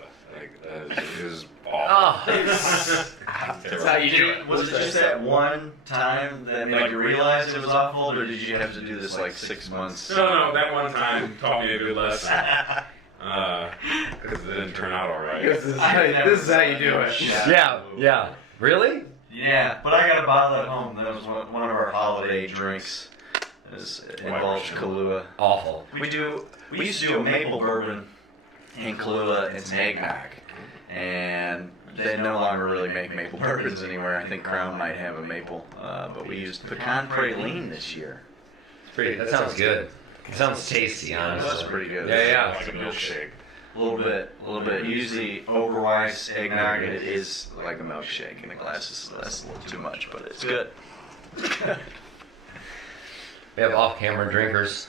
It was awful. Oh, That's how you do it. Was it just that one time that made you realize it was awful, or did you have to do this like 6 months? No, that one time taught me a good lesson. Because it didn't turn out all right. This is how you do it. yeah. Really? Yeah, but I got a bottle at home. That was one of our holiday drinks. It involves Kahlua. Awful. We used to do a maple bourbon and Kahlua and some eggnog, and they no longer really make maple bourbons anywhere. I think Crown might have a maple, but we used pecan praline this year. That sounds good. It sounds tasty, honestly. That's pretty good. Yeah. Like a milkshake. A little bit. Usually Overweiss eggnog, it is like a milkshake in a glass. That's a little too much, but it's good. We have off-camera drinkers.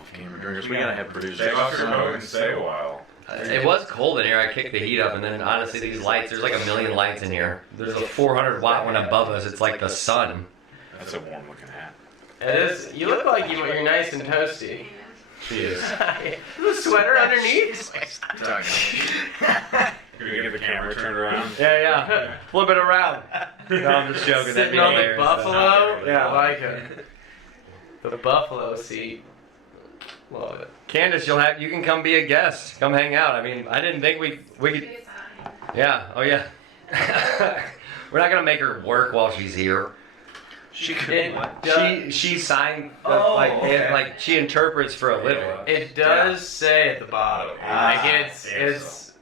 Off-camera drinkers. We gotta have producers. Take off your coat and stay a while. It was cold in here. I kicked the heat up, and then honestly, these lights, there's like a million lights in here. There's a 400 watt one above us. It's like the sun. That's a warm looking hat. It is. You look like you're nice and toasty. She is. The sweater underneath. You're gonna get the camera turned around. Yeah. Flip it around. No, I'm just joking. That'd Sitting be on the hilarious. buffalo. Yeah, I like it. The buffalo seat. Love it. Candace, you can come be a guest. Come hang out. I mean, I didn't think we could. Yeah. Oh yeah. We're not gonna make her work while she's here. She could. She signed okay. like she interprets for a living. It does say at the bottom. Like it's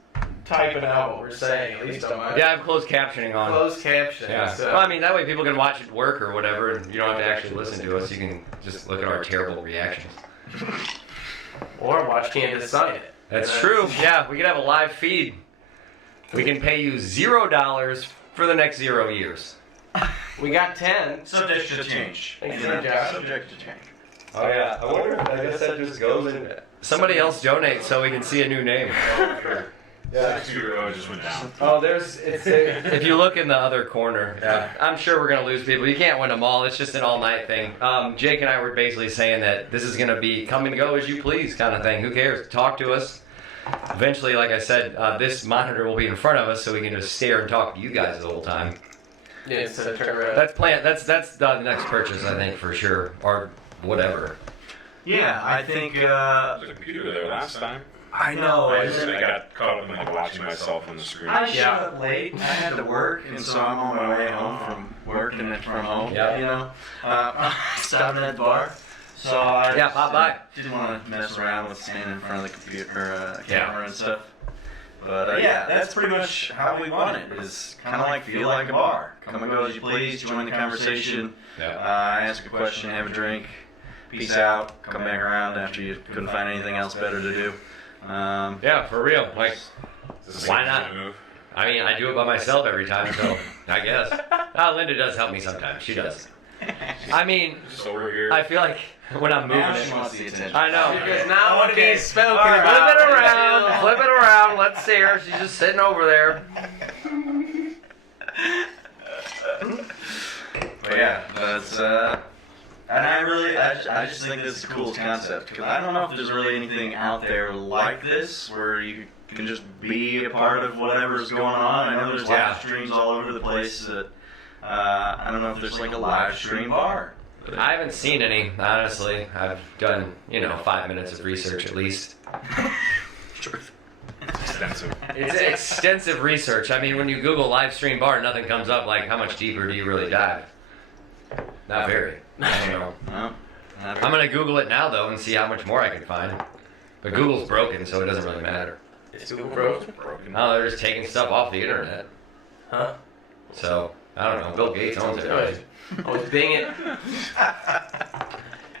typing out what we're saying. At least on my Yeah, I have closed captioning on. closed caption. Yeah. So. Well, I mean, that way people can watch it at work or whatever, and you don't have to actually listen to us. You can just look at our terrible reactions. Or watch Candace sign it. That's true. Yeah, we can have a live feed. We can pay you $0 for the next 0 years. We got 10. Subject to change. Thanks for the job. Subject to change. Oh yeah, I wonder. I guess that just goes in. Somebody else donates so we can see a new name. Yeah. It just went down. Oh, if you look in the other corner, yeah, I'm sure we're gonna lose people. You can't win them all. It's just an all-night thing. Jake and I were basically saying that this is gonna be come and go as you please kind of thing. Who cares? Talk to us. Eventually, like I said, this monitor will be in front of us so we can just stare and talk to you guys the whole time. Yeah, so turn around. That's the next purchase, I think, for sure, or whatever. Yeah, I think. There was a computer there last time. I know. I got caught up in like watching myself on the screen. I showed up late. I had to work, and so I'm on my way home from work and then from home. Yeah. You know, stopping at the bar. So I Yeah, pop by. didn't want to mess around with standing in front of the computer, Yeah. camera and stuff. But yeah, that's pretty much how we want it. Is kind of like feel like a bar. Come and go as you please. Join the conversation. Yeah. Ask a question. Have a drink. Peace out. Come back around after you couldn't find anything else better to do. Yeah, for real. Like, why not? I mean, I do it by myself every time, so I guess. Linda does help me sometimes. She does. I mean, Just over here. I feel like when I'm moving Now she it. wants the attention. I know. Because now what Okay. he's spoken All right. about. Flip it around. Flip it around. Let's see her. She's just sitting over there. But yeah, that's and I just think this is the coolest concept because I don't know if there's really anything out there like this where you can just be a part of whatever's going on. I know there's Yeah. live streams all over the place. That I don't know if there's like a live stream bar. I haven't seen any, honestly. I've done, 5 minutes of research at least. Extensive. It's extensive research. I mean, when you Google live stream bar, nothing comes up like how much deeper do you really dive? Not very. I don't know. No, not I'm gonna Google it now though and see how much more I can find. But Google's broken, so it doesn't really matter. It's Google broken. Oh, they're just taking stuff off the internet. Huh? So I don't know. Bill Gates owns it, right? Oh, dang it.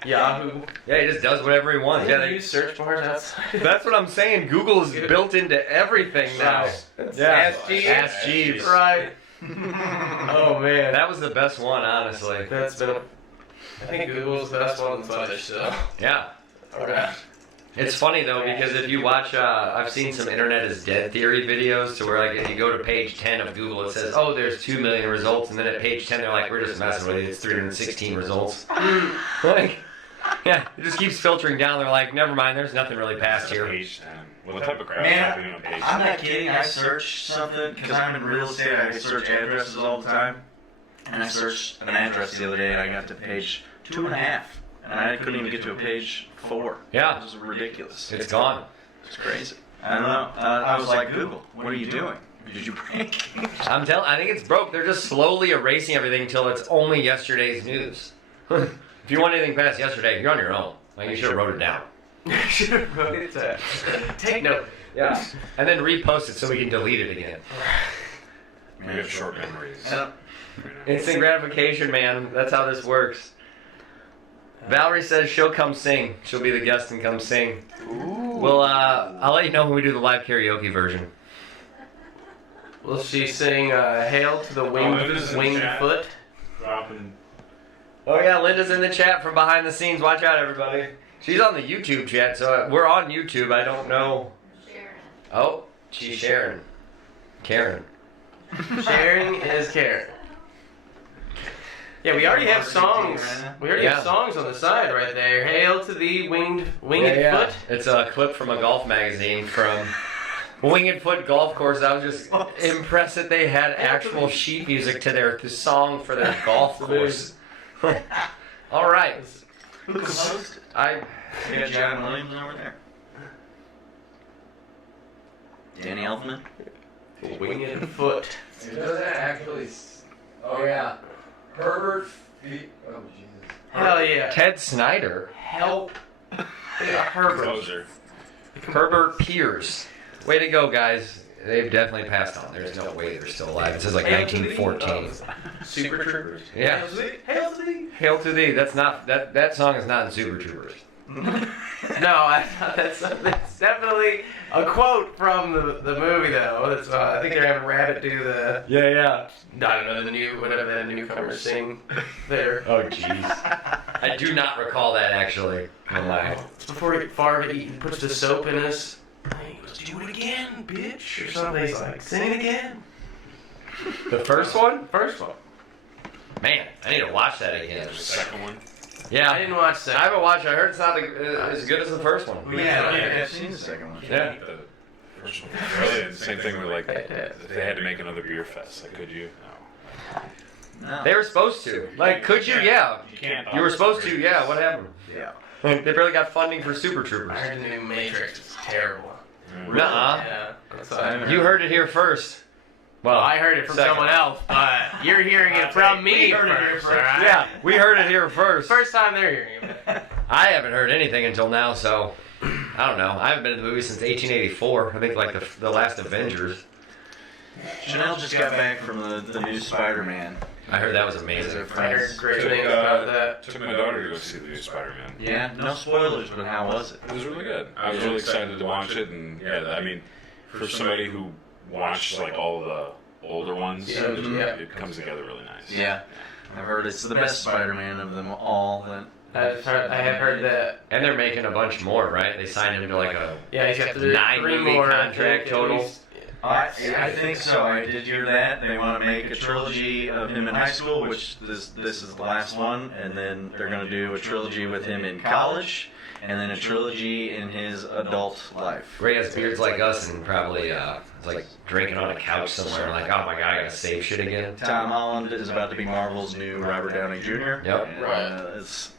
Yahoo. Yeah, he just does whatever he wants. Yeah, They use search bars outside. that's what I'm saying. Google is built into everything now. Yeah. Ask Jeeves. Ask Jeeves. Right. Oh man, That was the best one, honestly. that's been. I think Google's the best one so far. So. Yeah. Okay. It's funny though because if you watch, I've seen some internet is dead theory videos to where like if you go to page 10 of Google, it says, oh, there's 2 million results, and then at page 10 they're like, we're just messing with you, it's 316 results. Like, yeah, it just keeps filtering down. They're like, never mind, there's nothing really past here. Page 10. What type of crap is Man, happening on page 10? I'm not kidding. I search something because I'm in real estate. I search addresses all the time, and I searched an address the other day, and I got to page 2.5, and I couldn't even get to a page 4. Yeah. It was ridiculous. It's gone. It's crazy. I don't know. I was like, Google, what are you doing? Did you break? I think it's broke. They're just slowly erasing everything until it's only yesterday's news. If you want anything past yesterday, you're on your own. Like you should have wrote it down. Should have wrote it down. Take note. Yeah. And then repost it so we can delete it again. We have short memories. Instant gratification, man. That's how this works. Valerie says she'll come sing. She'll be the guest and come sing. Ooh. Well, I'll let you know when we do the live karaoke version. Will she sing "Hail to the Winged chat. Foot"? Dropping. Oh yeah, Linda's in the chat from behind the scenes. Watch out, everybody. She's on the YouTube chat, so we're on YouTube. I don't know. Oh, she's Sharon. Karen. Sharing is caring. Yeah, we already have songs. We already have songs on the side right there. Hail to the winged foot. It's a clip from a golf magazine from Winged Foot Golf Course. I was just impressed that they had actual sheet music to their song for their golf course. All right. Who composed it? We got John Williams over there. Danny Elfman. Winged foot. It doesn't actually. Oh yeah. Herbert. Oh Jesus. Hell yeah. Ted Snyder. Help. Herbert. Composer. Herbert Pierce. Way to go, guys. They've definitely passed on. There's no way they're still alive. It says like 1914. Super Troopers. Yeah. Hail to thee. Hail to thee. That's not that song is not in Super Troopers. No, that's definitely a quote from the movie though. That's I think they're having Rabbit do the Yeah. I don't know whatever the newcomers sing there. Oh jeez. I do not recall that actually. No lie. Before Favre puts the soap in us, he goes, "Do it again, bitch," or something. He's like, "Sing it again." The first one? First one. Man, I need to watch that again. There's a second one. Yeah. I didn't watch that. I haven't watched it. I heard it's not as good as the first one. I've seen the second one. Yeah. The first one. Really, and same thing with like they had to make another beer fest. Like, could you? No. No. They were supposed to. Like, could you? Yeah. You can't. You were supposed to. Yeah. What happened? Yeah. They barely got funding for Super I Troopers. heard the new Matrix is terrible. Nuh-uh. Yeah. That's You heard it here first. Well, I heard it from second. someone else, but you're hearing it from me first. All right? Yeah, we heard it here first. First time they're hearing it. I haven't heard anything until now, so I don't know. I haven't been to the movie since 1884. I think like the last Avengers. Chanel just got back from the new Spider-Man. I heard that was amazing. I heard great things about that. Took my daughter to go see the new Spider-Man. Yeah, no spoilers, but how was it? It was really good. I was really excited to watch it, and yeah, I mean, for somebody who watched like all the older ones, it comes together really nice. Yeah, I've heard it's the best Spider-Man of them all. I have heard that. And they're making a bunch more, right? They signed him to like a Yeah, he's got the 9 three movie more contract total. I think so. I did hear that they want to make a trilogy of him in high school, which this is the last one, and then they're going to do a trilogy with him in college, and then a trilogy in his adult life. Ray has beards like us and probably is like drinking on a couch somewhere. Like, oh my god, I gotta save shit again. Tom Holland is about to be Marvel's new Robert Downey Jr. Yep. It's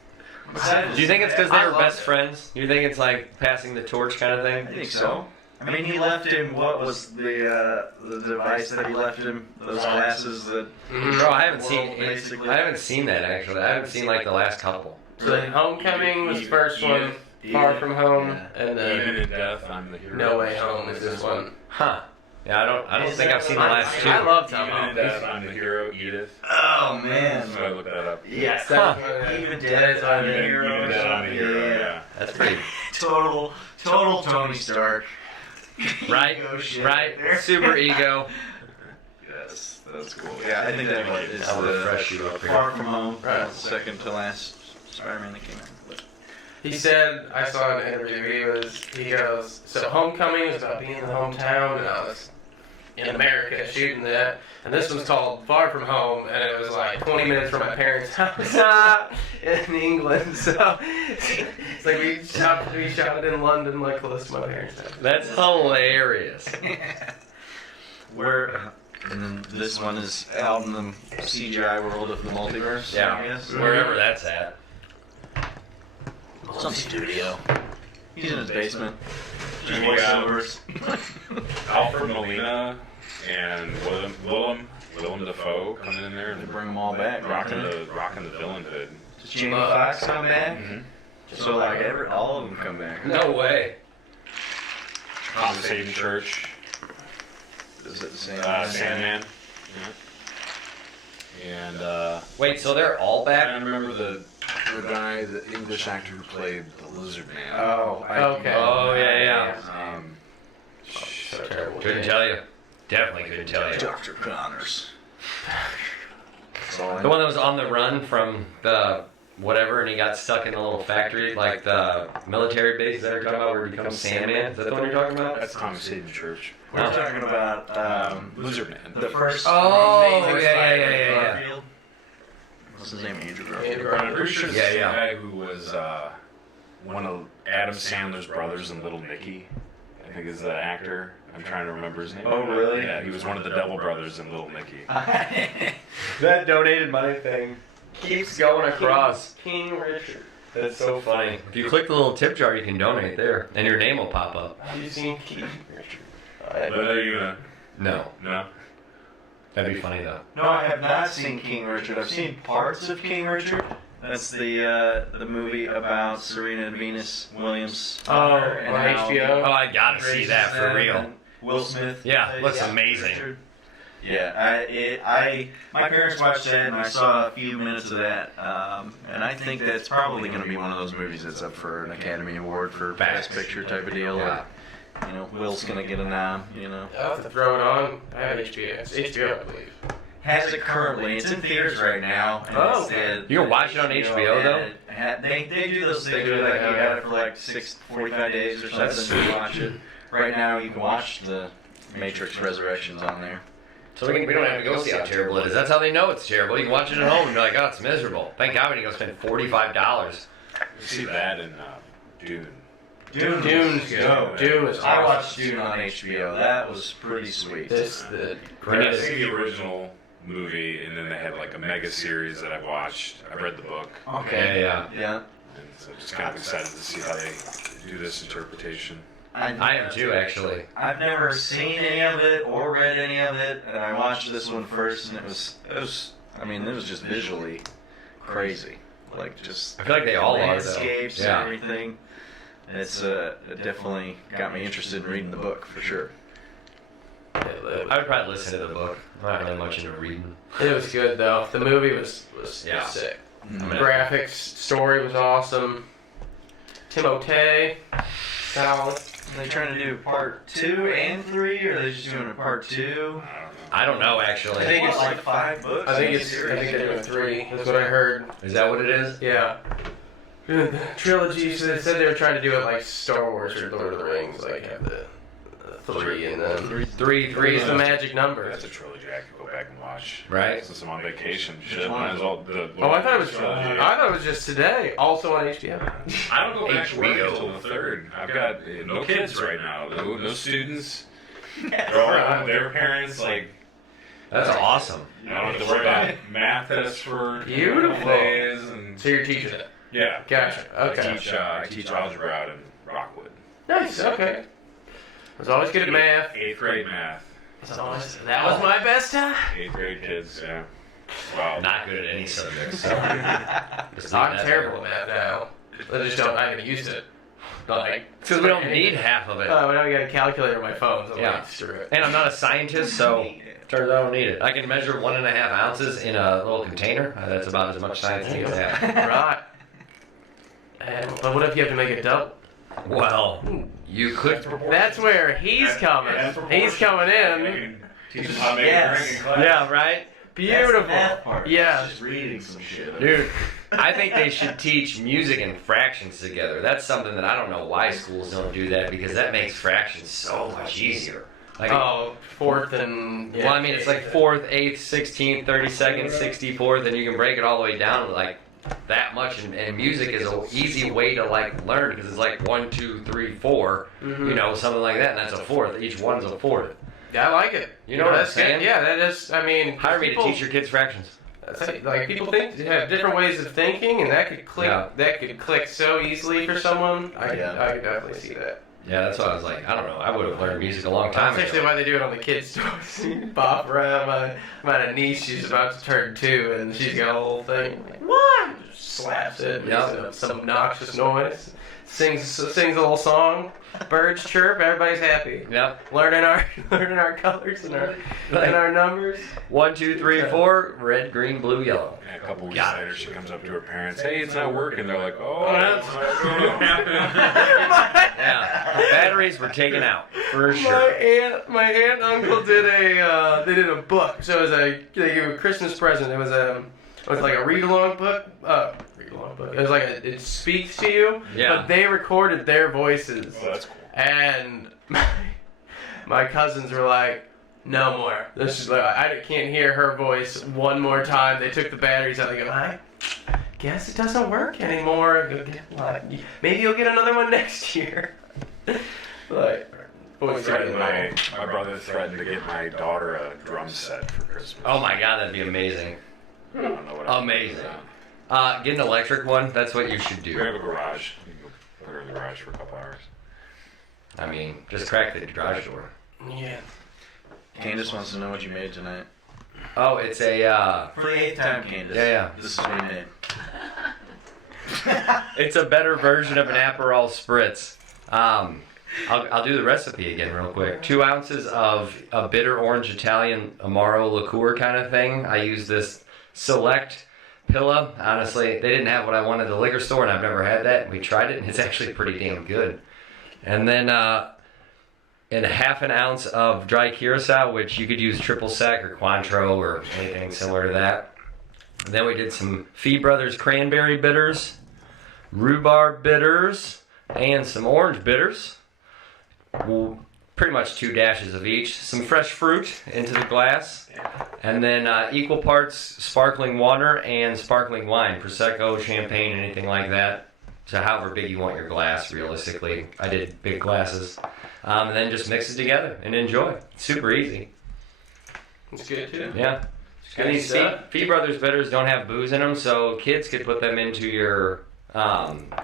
Do you think it's because they I were love best it. friends? Do you think it's like passing the torch kind of thing? I think so. I mean, he left him. What was the device that he left him? Those glasses that. Bro, I haven't seen. Basically. I haven't seen that actually. I haven't seen like the last couple. So then Homecoming was the first one. Far From Home, and Even then in death, I'm the hero. No Way Home is this one. Huh? Yeah, I don't think I've seen the last two. I love Tom Even in Holland. death, I'm the hero. Edith. Oh man. So I looked that up. Yes. Huh. Even dead on the Even hero. in death, I'm the hero. Yeah. That's pretty Total Tony Stark. right. Ego shit Right. there. Super ego. Yes, that's cool. Yeah, I think that is I'll the refresh you up here. Far From Home. Right. Second to last Spider-Man that came out. But He said, I saw an interview, he goes, so Homecoming is about being in the hometown, and I was in America shooting that, and this one's called Far From Home, and it was like 20 minutes from my parents' house in England, so it's like we shot it in London, like close to my parents' house. That's hilarious. where, and then this one is out in the CGI world of the multiverse. I Yeah. guess. Wherever that's at. Some studio. He's in his basement. Just We got voiceovers. Alfred Molina and Willem Dafoe coming in there They and bring them all back. rocking the villain hood. Does Jamie Foxx come back? Mhm. So like all of them come back. No way. Conversation Church. Is it the same? Sandman. Yeah. And Wait, so they're all I back? don't remember the guy, the English actor who played the Lizard Man. Oh, Okay. Oh yeah. His name. So terrible. Couldn't tell you. Definitely couldn't tell you. Dr. Connors. That's all I The know. one that was on the run from the whatever, and he got stuck in a little factory, like the military base that you're talking about, where he becomes Sandman. Is that the one you're talking about? That's Thomas Hayden Church. We're talking about Lizard Man. the first. Oh, Amazing yeah, Spider-Man yeah. Garfield. What's his name? Andrew Garfield. Andrew I'm pretty sure this Yeah, is the yeah. guy who was one of Adam Sandler's brothers in Little Nicky. I think is the actor. I'm trying to remember his name. Oh, really? Yeah, he was one of the Devil brothers in Little Nicky. That donated money thing keeps going across. King Richard. That's so funny. If you click the little tip jar, you can donate there, and your name will pop up. Have you seen King Richard? But are you gonna? No, No. that'd be funny though. No, I have not seen King Richard. I've seen parts of King Richard. That's the movie about Serena and Venus Williams. Oh, and on how HBO? Oh, I gotta see that for real. and Will Smith. Yeah, plays looks amazing. Richard. Yeah, my parents watched that, and I saw a few minutes of that, and I think that's probably going to be one of those movies that's up for an Academy Award for Best Picture type of deal. Yeah. Or, Will's going to get a nom. I'll have to throw it on. I have HBO. It's HBO, I believe. Has it currently? It's in theaters right now. And Oh, it's the- You can watch it on HBO though? They do those things where like you have it for like 45 days or That's something to watch it. Right now you can watch the Matrix Resurrections on there. So we don't have to go see how terrible it is. That's how they know it's terrible. You can watch it at home and be like, oh, it's miserable. Thank God we didn't go spend $45. You see that in Dune. Dune's good. Dune is I awesome. watched Dune on HBO. That was pretty sweet. This the We need I to see see the original movie, and then they had like a mega series that I've watched. I read the book, Okay. Yeah. Yeah. and so just kind of excited to see how they do this interpretation. I am too, actually. I've never seen any of it or read any of it, and I watched this one first, and it was just visually crazy. Like just I feel like they all are, though. landscapes Yeah. and everything. And it definitely got me interested in reading the book for sure. I would probably listen to the book. I'm not really much into reading. It was good though. The movie was Yeah. sick. I'm gonna- Graphics, story was awesome. Timotei, solid. Are they trying to do part 2 and 3, or are they just doing a part 2? I don't know, actually. I think it's like 5 books. I think they're doing 3. That's what I heard. Is that what it is? Yeah. Trilogy. So they said they were trying to do it like Star Wars or Lord of the Rings, like have the 3 and then Three three's is the magic number. That's a trilogy I could go back and watch. Right. Since I'm on vacation, shit, might as well. Oh, I thought it was. trilogy. I thought it was just today. Also on HBO. I don't go back to work HBO. until the 3rd. I've got no kids right now. No students. They're all at their parents. Like, That's awesome. I don't have to worry about math tests for Beautiful. a couple days. And So you're teaching it. yeah, Gotcha. Okay. I teach algebra out in Rockwood. Nice. Okay. I was always good at math. 8th grade math. That was my best time. 8th grade kids. Yeah. Wow. Not good at any subject. So. Just leave I'm that terrible there. at math now. I just don't. I haven't used it. Like, Because we don't need half of it. Oh, now we got a calculator on my phone. So Yeah. like, screw it. And I'm not a scientist, so turns out I don't need it. I can measure 1.5 ounces in a little container. That's about as much science as I have. Right. But what if you have to make it double? Well, you could. That's where he's coming. He's coming in. Teach them how to make Yes. a drink in class. Yeah, right? Beautiful. Yeah. Yeah. Just reading some shit. Dude, I think they should teach music and fractions together. That's something that I don't know why schools don't do that, because that makes fractions so much easier. Like, Oh, fourth and. well, I mean, it's like 4th, 8th, 16th, 32nd, 64th, and you can break it all the way down to like that much. And music is an easy way to like learn, because it's like 1, 2, 3, 4, you know, something like that, and that's a fourth. Each one's a fourth. Yeah, I like it. You know what I'm that's good. saying? Yeah, that is. I mean, Hire me to people- teach your kids fractions. Like people think have different ways of thinking, and that could click. Yeah. That could click so easily for someone. I could definitely see that. Yeah, that's why I was like, I don't know. I would have learned music a long time That's actually ago. why they do it on the kids' toys. Bop around. I had a niece. She's about to turn 2, and she's got a whole thing. I'm like, what? Just slaps it. Yeah. Makes some obnoxious noise. Sings a little song. Birds chirp. Everybody's happy. Yep. Learning our colors and our numbers. 1, 2, 3, 4. Red, green, blue, yellow. And a couple weeks Got it. later, she comes up to her parents. Hey, it's not working. They're like, oh, that's- what's going on? Yeah. The batteries were taken out for sure. My aunt and uncle did a book. So it was they gave a Christmas present. It was like a read along book. notebook. It was like it speaks to you, Yeah. but they recorded their voices. Oh, that's cool. And my cousins were like, no more. This is like, I can't hear her voice one more time. They took the batteries out. They go, I guess it doesn't work anymore. Maybe you'll get another one next year. Like, voice My brother threatened to get my daughter a drum set for Christmas. Oh my god, that'd be amazing. I don't know what Amazing. Get an electric one. That's what you should We do. have a garage. You can go put her in the garage for a couple hours. I mean, just crack the garage door. Yeah. Candace wants to know what you made tonight. Oh, it's a For the 8th time, Candace. Yeah. This is what you made. it's a better version of an Aperol Spritz. I'll do the recipe again real quick. 2 ounces of a bitter orange Italian Amaro liqueur kind of thing. I use this Select Pilla. Honestly, they didn't have what I wanted at the liquor store, and I've never had that. We tried it, and it's actually pretty damn good. And then and a half an ounce of dry curacao, which you could use triple sec or Cointreau or anything similar to that. And then we did some Fee Brothers cranberry bitters, rhubarb bitters, and some orange bitters. Well, pretty much 2 dashes of each. Some fresh fruit into the glass. And then equal parts sparkling water and sparkling wine. Prosecco, champagne, anything like that. So however big you want your glass, realistically. I did big glasses. And then just mix it together and enjoy. Super easy. It's good too. Yeah. And these Fee Brothers bitters don't have booze in them, so kids could put them into your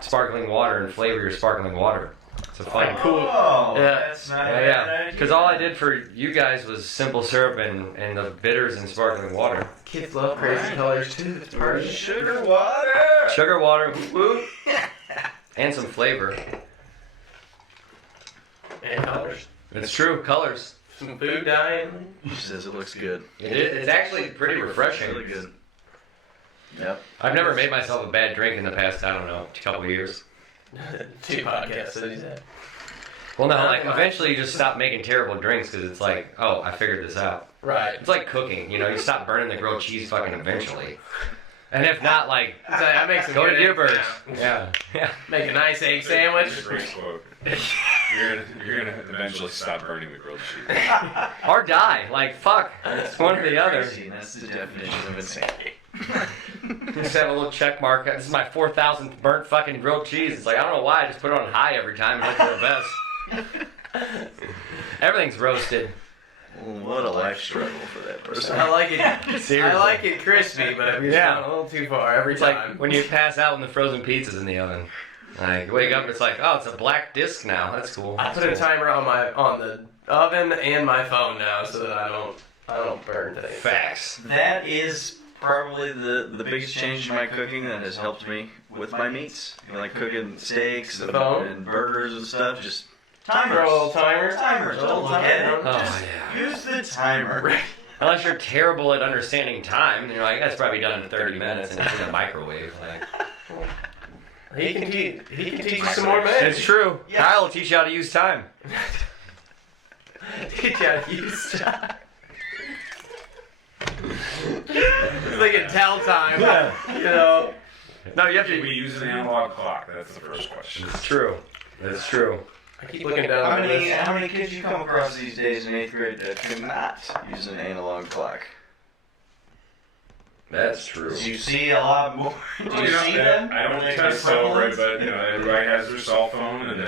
sparkling water and flavor your sparkling water. So fun. Oh, Yeah. that's not a Yeah, bad yeah. idea. Because all I did for you guys was simple syrup and the bitters and sparkling water. Kids love crazy colors too. It's part Sugar water. Sugar water, woo, and some flavor. and colors. It's true, colors. Some food dyeing. She says it looks good. It's actually pretty refreshing. Really good. Yep. I've never made myself a bad drink in the past, I don't know, couple of years. 2 podcasts that he's had. Well, no, like eventually you just stop making terrible drinks because it's like, oh, I figured this out. Right. It's like cooking, you know, you stop burning the grilled cheese fucking eventually. And if not, like, I make some go to good Deerberg's. eggs now. Yeah, yeah. Make a nice egg sandwich. That's a great quote. You're gonna eventually stop burning the grilled cheese. Or die. Like, fuck. It's one or the other. Crazy, and that's the definition of insanity. Just have a little check mark. This is my 4,000th burnt fucking grilled cheese. It's like, I don't know why. I just put it on high every time and hope for the best. Everything's roasted. What a life struggle for that person. I like it. Seriously. I like it crispy, but I've Yeah. gone a little too far every It's time. like when you pass out when the frozen pizza's in the oven. Like, you wake up, it's like, oh, it's a black disc now. That's cool. I put a timer on the oven and my phone now so that I don't burn things. Facts. That is probably the biggest change in my cooking that has helped me with my meats. You know, like cooking steaks and, phone? and burgers and stuff. Just Throw a little timer. Timers. Don't look at it. Oh, Just yeah. use the timer. Unless you're terrible at understanding time, and you're like, that's probably done in 30 minutes and it's in a microwave. Like, He can teach you some more it's minutes. true. Yes. Kyle will teach you how to use time. Teach you how to use time. It's like a tell time. Yeah. You know. No, you have Should we to. use an analog clock? That's the first question. It's true. It's true. I keep looking down How at many this. how many kids you come across these days in 8th grade that cannot use an analog clock? That's true. Do you see a lot more? Do you see them? I don't think Kind it's of so, prevalent? but you know, everybody has their cell phone, and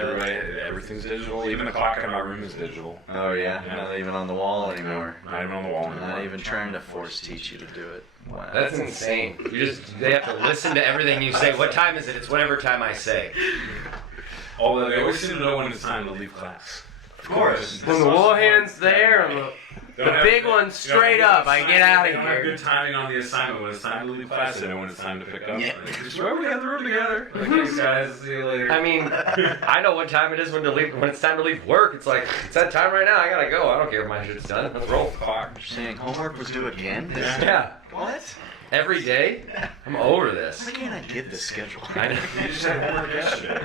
everything's digital. Even the clock in my room is digital. Oh yeah, not even on the wall anymore. Not even on the wall Not anymore. even trying to force teach you to do it. Wow. That's insane. They have to listen to everything you say. What time is it? It's whatever time I say. Although they always seem to know when it's time to leave class. Of course. When the wool hand's there and the big one straight up, I get out They of don't have here. good timing on the assignment. When it's time to leave class, they know when it's time to pick up. Yeah. Just remember we have the room together. Like, thanks guys, see you later. I mean, I know what time it is when it's time to leave work. It's like, it's that time right now. I gotta go. I don't care if my shit's done. Let's roll the clock. You're saying homework was due again? Yeah. What? Every day? I'm over this. Why can't I get this schedule? I know. You just had homework yesterday.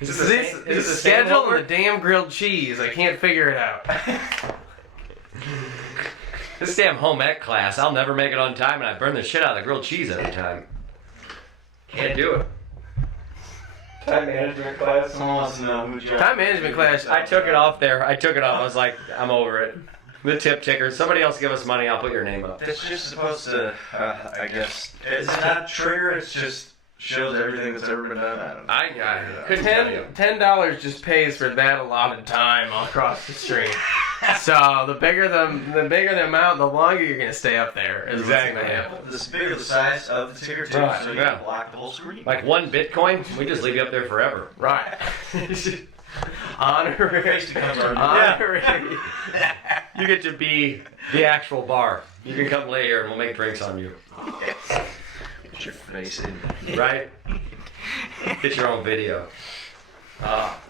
Is This the is the same schedule homework? and the damn grilled cheese. I can't figure it out. This damn home ec class, I'll never make it on time, and I burn the shit out of the grilled cheese every time. Can't do it. Time management class. Someone wants to know who Josh. Time management class. I took it off there. I took it off. I was like, I'm over it. The tip ticker. Somebody else give us money. I'll put your name up. It's just supposed to, I guess. It's not trigger. It's just shows everything that's ever been done. I don't know. I couldn't tell you. $10 just pays for that allotted time across the street. So the bigger the amount, the longer you're gonna stay up there. Is Exactly. what's gonna happen. The bigger the size of the ticker too, Right, so you yeah. can block the whole screen. Like 1 Bitcoin, we just leave you up there forever. Right. Honorary. Face becomes our Honorary. You get to be the actual bar. You can come lay here and we'll make drinks on you. Get your face in. Right? Get your own video.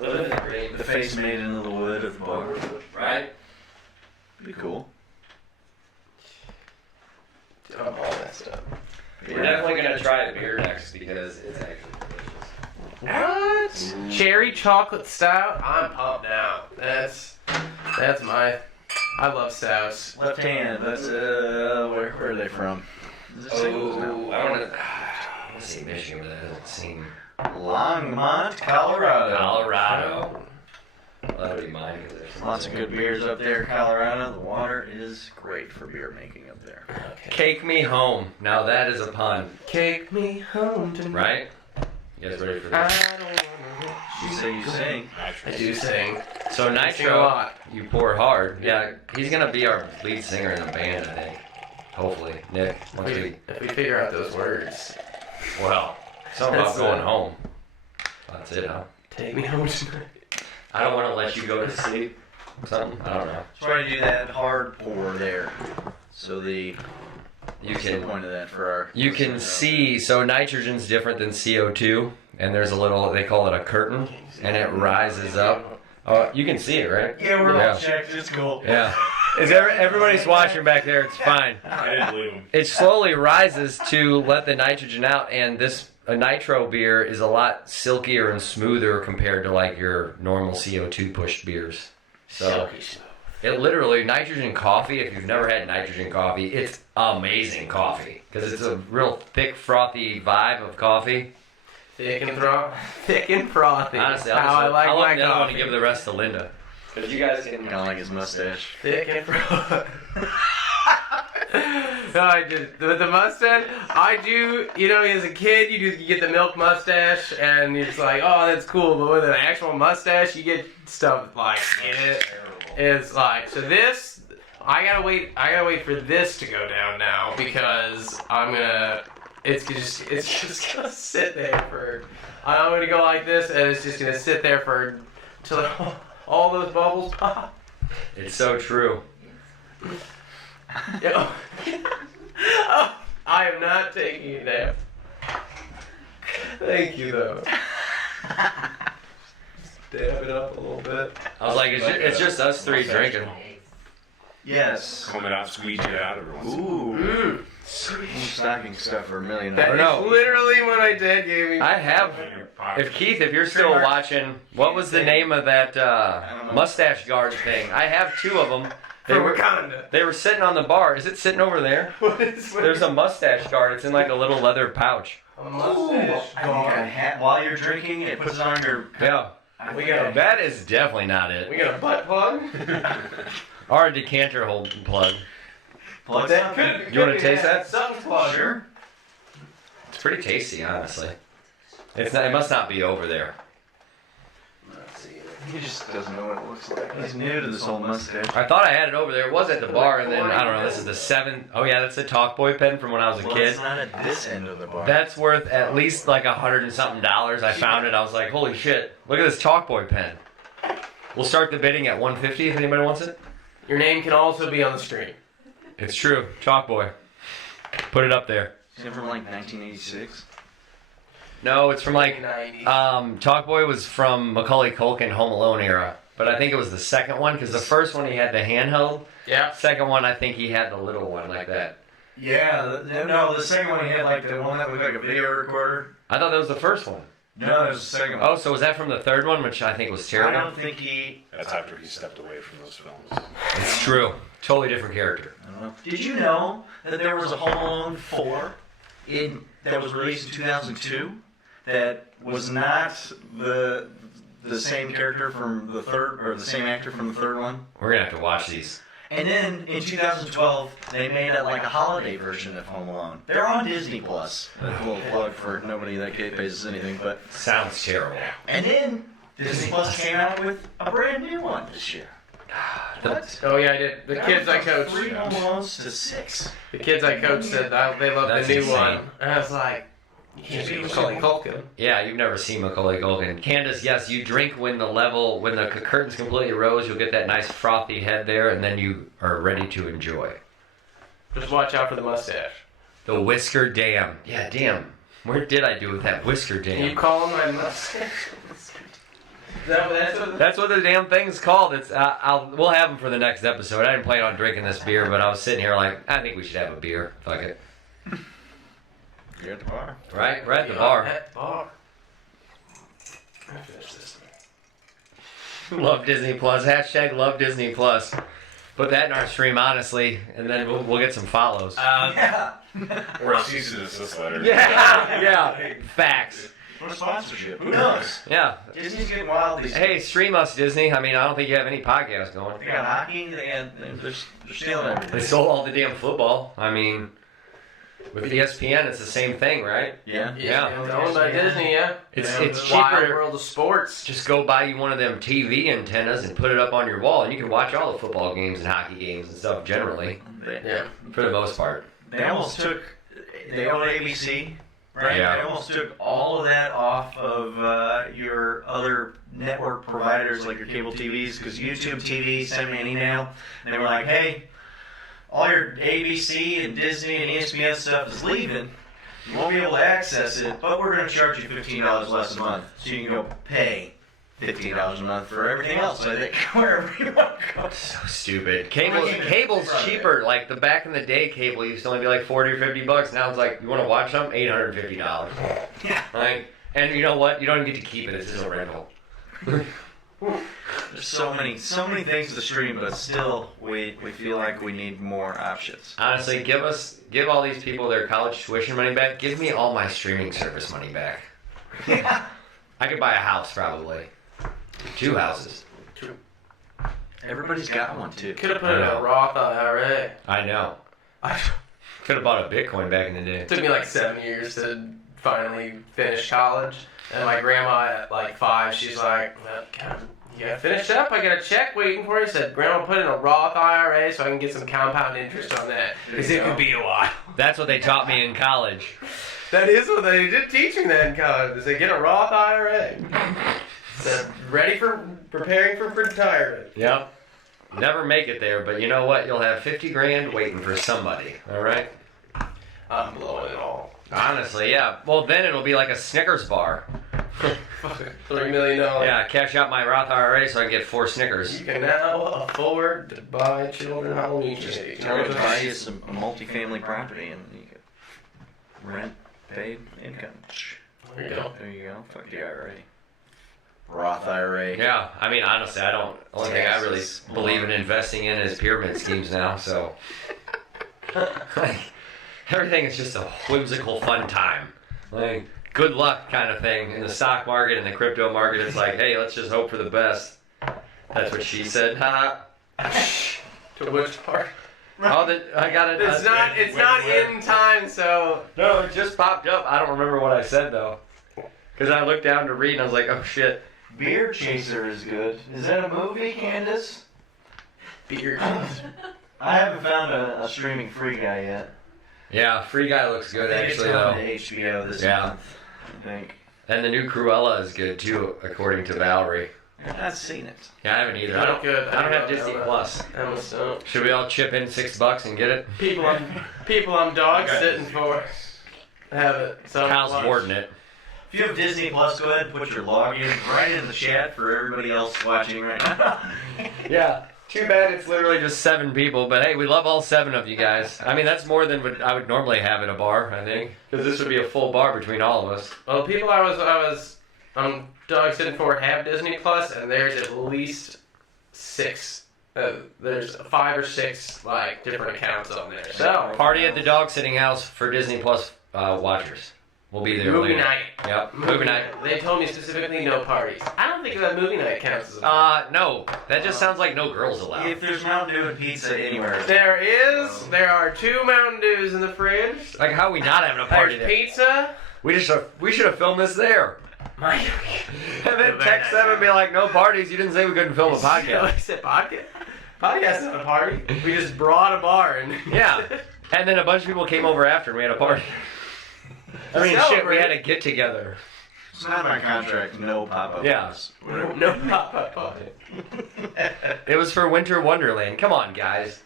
Living in the green. The face made into the wood of the bar. Right? Be cool. I'm all messed up. We're definitely going to try a beer next because it's actually delicious. What? Cherry chocolate stout? I'm pumped now. That's my. I love stouts. Left hand. That's where are they from? Is it singles now? I want to say Michigan, but that doesn't seem. Longmont, Colorado. Colorado. Well, that'll be mine. 'Cause there's Lots of good beers up there, Colorado. The water is great for beer making up there. Cake me home. Now that is a pun, Cake me home tonight. right? You guys ready for I this? don't wanna You say you sing. I do sing. So I sing a Nitro, lot. you pour hard. Yeah, he's gonna be our lead singer in the band, I think. Hopefully, Nick. Once we, If we figure out those words. well, something about That's going it. home. That's it, huh? Take me home tonight. I don't want to let you go to sleep. Something. I don't know. Try to do that hard pour there. So the You what's the can. point of that for our You can see, so nitrogen's different than CO2, and there's a little, they call it a curtain, and it rises up. Oh, you can see it, right? Yeah, we're Yeah. all checked. It's cool. Yeah. Is everybody's watching back there? It's fine. I didn't believe him. It slowly rises to let the nitrogen out, and a nitro beer is a lot silkier and smoother compared to like your normal CO2 pushed beers. So it literally, nitrogen coffee, if you've never had nitrogen coffee, it's amazing coffee because it's a real thick, frothy vibe of coffee. Thick and frothy. Honestly, How I like I'll my let the other one coffee. to give the rest to Linda. Because you guys can. Kind of like his mustache. Thick and frothy. No, I just with the mustache. I do. You know, as a kid, you get the milk mustache, and it's like, oh, that's cool. But with an actual mustache, you get stuff like in it. It's like so. This I gotta wait. I gotta wait for this to go down now because I'm gonna. It's just gonna sit there for. I'm gonna go like this, and it's just gonna sit there for till all those bubbles pop. It's so true. Yeah. Oh, I am not taking a nap. Thank you, though. Dab it up a little bit. I was like, it's just us three drinking. Yes. Coming out, squeeze it out every once in a while. Ooh. Stocking stuffer, $1 million. That no. is literally what my dad gave me. I have. If Keith, if you're still watching, what was the name of that mustache guard thing? I have 2 of them. For Wakanda. They were sitting on the bar. Is it sitting over there? What is There's a mustache guard. It's in like a little leather pouch. a mustache I think a hat while you're drinking, it puts it on your. Yeah. We got a That is definitely not we it. got a butt plug. Or a decanter hold plug. Plug That something. could You wanna be taste a that? sun plug. Sure. It's pretty tasty, honestly. It's not, it must not be over there. He just doesn't know what it looks like. He's new to this whole mustache. I thought I had it over there. It was at the bar, and then I don't know. This is the 7th. Oh yeah, that's the Talk Boy pen from when I was a Well, kid. it's not at this end of the bar. That's worth at least like $100 and something. I found it. I was like, holy shit! Look at this Talk Boy pen. We'll start the bidding at $150 if anybody wants it. Your name can also be on the stream. It's true, Talk Boy. Put it up there. Is it from like 1986? No, it's from like 90s. Talk Boy was from Macaulay Culkin Home Alone era, but I think it was the second one because the first one he had the handheld. Yeah. Second one I think he had the little one like that. Yeah, no, the second one he had like the one that looked like a video recorder. I thought that was the first one. No, there's the second one. Oh, so was that from the third one, which I think was I terrible? don't think he. That's after he stepped away from those films. It's true. Totally different character. I don't know. Did you know that there was a Home Alone 4? that was released in 2002 that was not the same character from the third, or the same actor from the third one. We're gonna have to watch these. And then in 2012, they made like a holiday version of Home Alone. They're on Disney Plus. That's a little plug for nobody that pays us anything, but. Sounds terrible. And then Disney Plus came out with a brand new one this year. What? Oh yeah, I did. The kids I coached. 3 Home Alones to 6. The kids I coached said they loved That's the new insane. one, and I was like, you can't be Macaulay Culkin. Yeah, you've never seen Macaulay Culkin. Candace, yes, you drink when the curtains completely rose. You'll get that nice frothy head there, and then you are ready to enjoy. Just watch out for the mustache. The whisker dam. Yeah, damn. Where did I do with that whisker You dam? call him my mustache? That's what the damn thing's called. It's we'll have them for the next episode. I didn't plan on drinking this beer, but I was sitting here like, I think we should have a beer. Fuck it. You're at the bar. Right? We're at the bar. At bar. I finished this. Love Disney Plus. Hashtag love Disney Plus. Put that in our stream, honestly, and then we'll get some follows. Yeah. Or a cease and desist letter. Yeah. Facts. For sponsorship. Who knows? Yeah. Disney's getting wild these days. Hey, stream us, Disney. I mean, I don't think you have any podcasts going. They got hockey. They're stealing everything. They sold all the damn football. I mean, with ESPN, it's the same thing, right? Yeah. Yeah. It's owned by Disney, yeah. It's The wild cheaper. world of sports. Just go buy you one of them TV antennas and put it up on your wall, and you can watch all the football games and hockey games and stuff generally, Yeah. for the most part. They almost took. They own ABC, right? Yeah. They almost took all of that off of your other network providers, like your cable TVs, because YouTube TV sent me an email, and they were like, "Hey, all your ABC and Disney and ESPN stuff is leaving. You won't be able to access it, but we're going to charge you $15 less a month, so you can go pay $15 a month for everything else. I think wherever you want to go." So stupid. Cable's cheaper. Like the back in the day, cable used to only be like $40 or $50. Now it's like, you want to watch something? $850. Yeah. Like, and you know what? You don't even get to keep it. It's just a rental. There's so many things to stream, but still, we feel like we need more options. Honestly, give all these people their college tuition money back. Give me all my streaming service money back. Yeah. I could buy a house probably. 2 houses. Everybody's got one too. Could have put it in a Roth IRA. I know. Could have bought a Bitcoin back in the day. It took me like 7 years to finally finish college. And my grandma at like 5, she's like, "Well, you gotta finish up. I got a check waiting for you." I said, "Grandma, put in a Roth IRA so I can get some compound interest on that. Because it could be a while." That's what they taught me in college. That is what they did teach me that in college. They said, get a Roth IRA. Said, preparing for retirement. Yep. Never make it there, but you know what? You'll have 50 grand waiting for somebody. All right. I'm blowing it all. Honestly, yeah. Well, then it'll be like a Snickers bar. $3 million. Yeah, cash out my Roth IRA so I can get 4 Snickers. You can now afford to buy children Halloween candy. Tell them to buy you a multifamily property and you get rent, paid income. There you go. There you go. Fuck the IRA. Roth IRA. Yeah, I mean, honestly, only thing I really believe in investing in is pyramid schemes now, so. Like, everything is just a whimsical fun time. Like, good luck kind of thing. In the stock market and the crypto market, it's like, hey, let's just hope for the best. That's what she said. Ha. To which part? Oh, I got it. It's not in time, so. No, it just popped up. I don't remember what I said, though. Because I looked down to read and I was like, oh, shit. Beer Chaser is good. Is that a movie, Candace? Beer. I haven't found a streaming free guy yet. Yeah, Free Guy looks good, I think actually, it's though. coming to HBO this Yeah. month, I think. And the new Cruella is good, too, according to Valerie. I've not seen it. Yeah, I haven't either. Not good. I don't have Disney Plus. Emma Stone. Should we all chip in $6 and get it? People I'm dog sitting for have it. So Kyle's boarding it. If you have Disney Plus, go ahead and put your login right in the chat for everybody else watching right now. Yeah. Too bad it's literally just 7 people, but hey, we love all 7 of you guys. I mean, that's more than what I would normally have at a bar, I think. Because this would be a full bar between all of us. Well, people I'm dog sitting for have Disney Plus, and there's at least 6. There's 5 or 6 like different accounts on there. So Party at the dog sitting house for Disney Plus watchers. We'll be there Movie later. night. Yep, movie night. They told me specifically no parties. I don't think that movie night counts as a party. No, that just sounds like no girls allowed. If there's Mountain Dew and pizza anywhere, There are 2 Mountain Dews in the fridge. Like, how are we not having a party There's there? pizza. We should have filmed this there. My And then text them and be like, no parties. You didn't say we couldn't film a podcast. I said podcast. Podcast is not a party. We just brought a bar and Yeah. And then a bunch of people came over after and we had a party. I mean, shit, we had a get together. it's not in my contract. No pop-up. Yeah. no pop-up party. It was for Winter Wonderland. Come on, guys.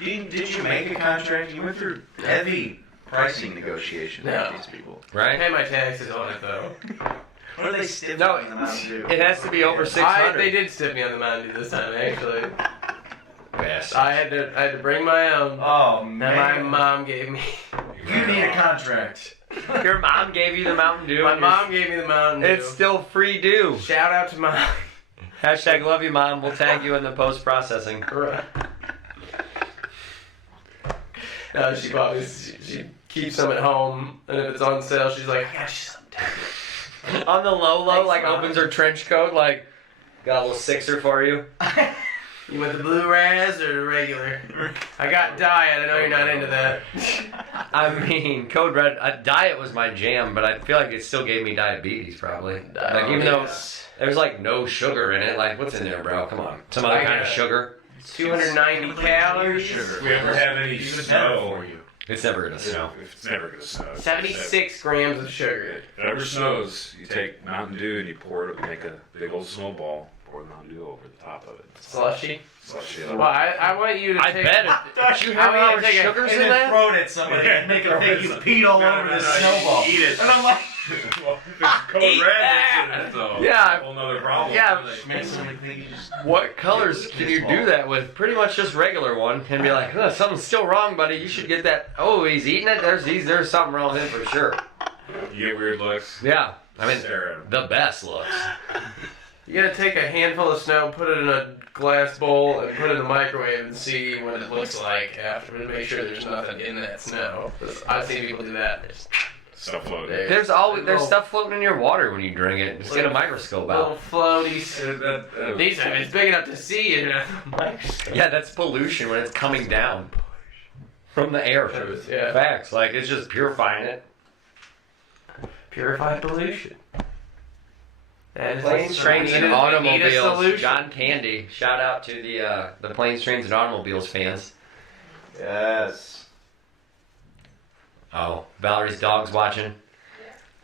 Did you make a contract? You went through heavy pricing negotiations No. with these people. I Right? pay my taxes on it though. What are they stiff No, on the Mountain Dew? It has to be over 600. They did stiff me on the Mountain Dew this time actually. Yes. I had to bring my own. Oh And my man, mom gave me. you need a contract. Your mom gave you the Mountain Dew. My and you're- mom gave me the Mountain Dew. It's still free due. Shout out to mom. Hashtag love you, mom. We'll tag you in the post-processing. No, she bought me. She keeps them at home, and if it's on sale, she's like, I got you something. On the low, Thanks, like Mom. opens her trench coat, like, got a little sixer for you. You want the blue raz or the regular? I got diet. I know you're not into that. I mean, Code Red, diet was my jam, but I feel like it still gave me diabetes, probably. Like, even though there's, like, no sugar in it, like, what's in there, bro? Come on. Some other kind of sugar? 290 calories. If we ever have any snow, It's never gonna snow. it's never gonna snow. 76 grams of sugar. If it ever snows, you take Mountain Dew and you pour it, make a big old snowball, pour the Mountain Dew over the top of it. Slushy. Slushy. Well, I want you to I take. bet it. Did you have I want our you to take a- sugars And in then that? throw it at somebody and make them think you peed all over the snowball. Eat it. And I'm like, Well, if it's code Eat red, that. that's a Yeah. whole nother problem. Yeah. makes somebody think you just. What colors can you do that with? Pretty much just regular one. And be like, huh, something's still wrong, buddy. You should get that. Oh, he's eating it? There's something wrong with him for sure. You get weird looks. Yeah. I mean, Stare at 'em. the best looks. You gotta take a handful of snow, put it in a glass bowl, and put it in the microwave and see what it looks like after to make sure there's nothing in that snow. 'Cause I've seen people do that. Stuff floating. There's stuff floating in your water when you drink it. Just get a microscope Little out. floaties. These are it's big enough to see in a microscope. Yeah, that's pollution when it's coming down from the air. Yeah. Facts. Like, it's just purifying it. Purified pollution. That is Planes, trains, and Need a automobiles. solution. John Candy. Shout out to the planes, trains, and automobiles fans. Yes. Oh, Valerie's dog's watching.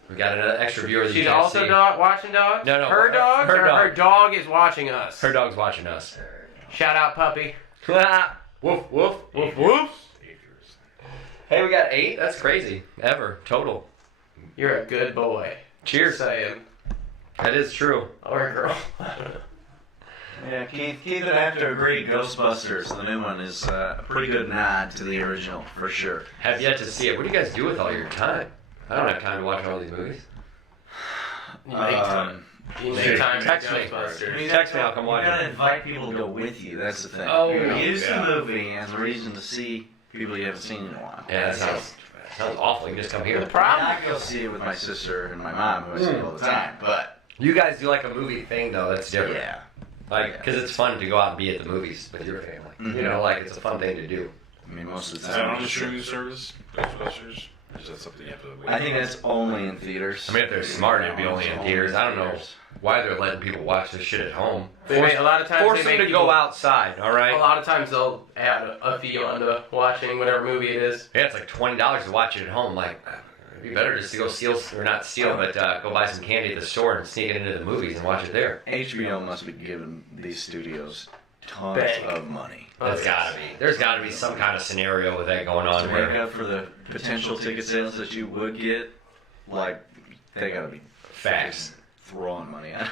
We got another extra viewer that you She's can't also see. watching dogs? No, Her dog? her or dog. her dog is watching us. Her dog's watching us. Shout out, puppy. Woof, woof, woof, woof. Hey, we got 8? That's crazy. Ever. Total. You're a good boy. Cheers. Saying. That is true. Or a girl. Yeah, Keith would have to agree. Ghostbusters, the new one, is a pretty good nod to the original, for sure. Have yet to see it. What do you guys do with all your time? I don't have time to watch all these movies. You make time. You make time for Text me. Ghostbusters. Text me, I'll come watch You gotta it. invite people to go with you. That's the thing. Oh, you use yeah. the movie as a reason to see people you haven't seen in a while. Yeah, that sounds awful. You can just come The here. problem? I go see it with my sister and my mom, who I see all the time. But You guys do like a movie thing, though. That's different. yeah, Like, because it's fun to go out and be at the movies with your family. You know, like, it's a fun thing to do. I mean, most of Is the that time. on the streaming service? Ghostbusters? Or is that something you have to wait I think for? that's only in theaters. I mean, if they're smart, it'd be only in theaters. I don't know why they're letting people watch this shit at home. They make, a lot of times Force they them make to people, go outside, all A right? lot of times they'll add a fee onto watching whatever movie it is. Yeah, it's like $20 to watch it at home. Like, it'd be better just to go steal, or not steal, but go buy some candy at the store and sneak it into the movies and watch it there. HBO must be giving these studios tons Bang. of money. That's gotta be. There's gotta be some kind of scenario with that going on To make where up for the potential ticket sales that you would get, like, they gotta be facts. throwing money at it.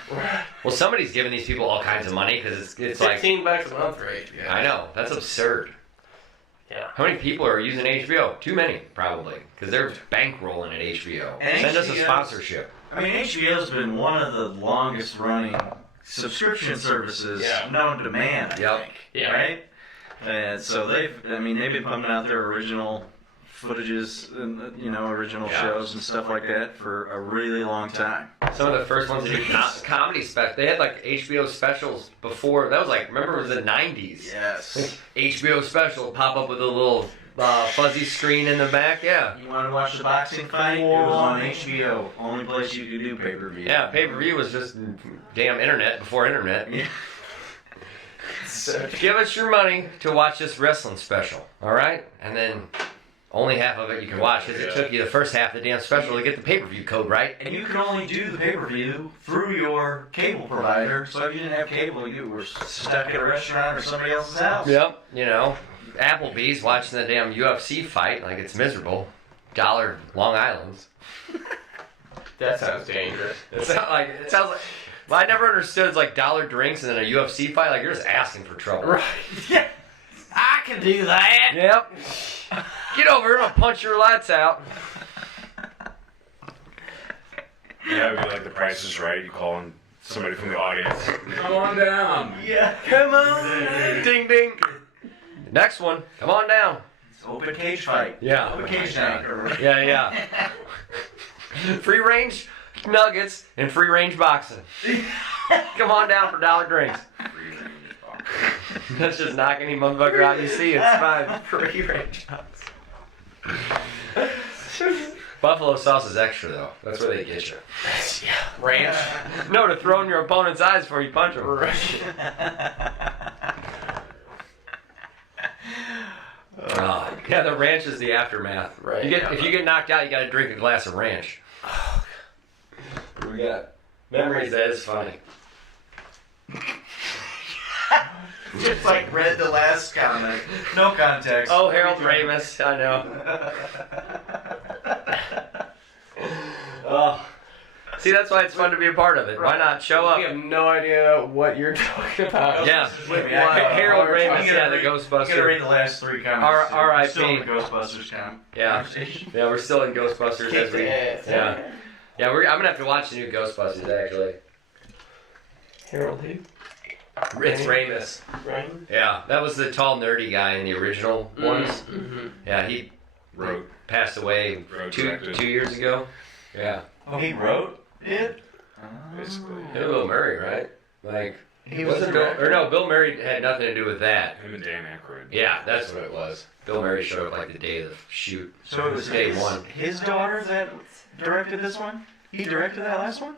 Well, somebody's giving these people all kinds of money because it's like, $15 a month for HBO. I know, that's absurd. Yeah. How many people are using HBO? Too many, probably, because they're bankrolling at HBO. And Send us a HBO sponsorship. I mean, HBO's been one of the longest running subscription services known to man, I Yep. think. Yeah. Right? And so they've been pumping out their original footages and original shows and stuff like that for a really long time. Some of the first ones to do comedy specials. They had like HBO specials before. That was like, remember, it was the 90s. Yes. HBO special, pop up with a little fuzzy screen in the back. Yeah. You want to watch the boxing fight? It was on HBO. Only place you could do pay-per-view. Yeah, pay-per-view was just damn internet before internet. Yeah. So give us your money to watch this wrestling special, all right? And then only half of it you can watch because it took you the first half of the damn special to get the pay-per-view code right. And you can only do the pay-per-view through your cable provider. So if you didn't have cable, you were stuck at a restaurant or somebody else's house. Yep. Applebee's watching the damn UFC fight like it's miserable. $1 Long Island's. That sounds dangerous. It sounds like. Well, I never understood. It's like $1 drinks and then a UFC fight. Like you're just asking for trouble. Right. Yeah. I can do that. Yep. Get over here and I'll punch your lights out. Yeah, it'd be like The Price is Right. You call in somebody from the audience. Come on down. Yeah. Come on. Ding ding. Next one. Come on down. It's open cage fight. Yeah. Open cage night. Yeah. Free range nuggets and free range boxing. Come on down for $1 drinks. That's just knock any motherfucker out you see. It's fine. Free range boxing. Buffalo sauce is extra though. That's where they get you. Ranch. No, to throw in your opponent's eyes before you punch him. Yeah, the ranch is the aftermath. Right. If you get knocked out, you got to drink a glass of ranch. We got memories. That is funny. Just like read the last comment. No context. Oh, Harold Ramis. I know. Oh. See, that's why it's fun to be a part of it. Why not show up? We have no idea what you're talking about. Yeah. Harold Ramis, the Ghostbusters. I'm gonna read the last 3 comments. R.I.P. Still in the Ghostbusters conversation. Yeah, we're still in Ghostbusters. Yeah, I'm gonna have to watch the new Ghostbusters actually. Harold who? It's Ramis. Right? Yeah, that was the tall, nerdy guy in the original ones. Mm-hmm. Yeah, he passed away directed. 2 years ago. Yeah. Oh, he wrote it? Basically. Bill Murray, right? Like, He wasn't Bill Murray had nothing to do with that. Him and Dan Aykroyd. Yeah, that's what it was. Bill Murray showed up like the day of the shoot. So it was day one. his daughter that directed this one? He directed that last one?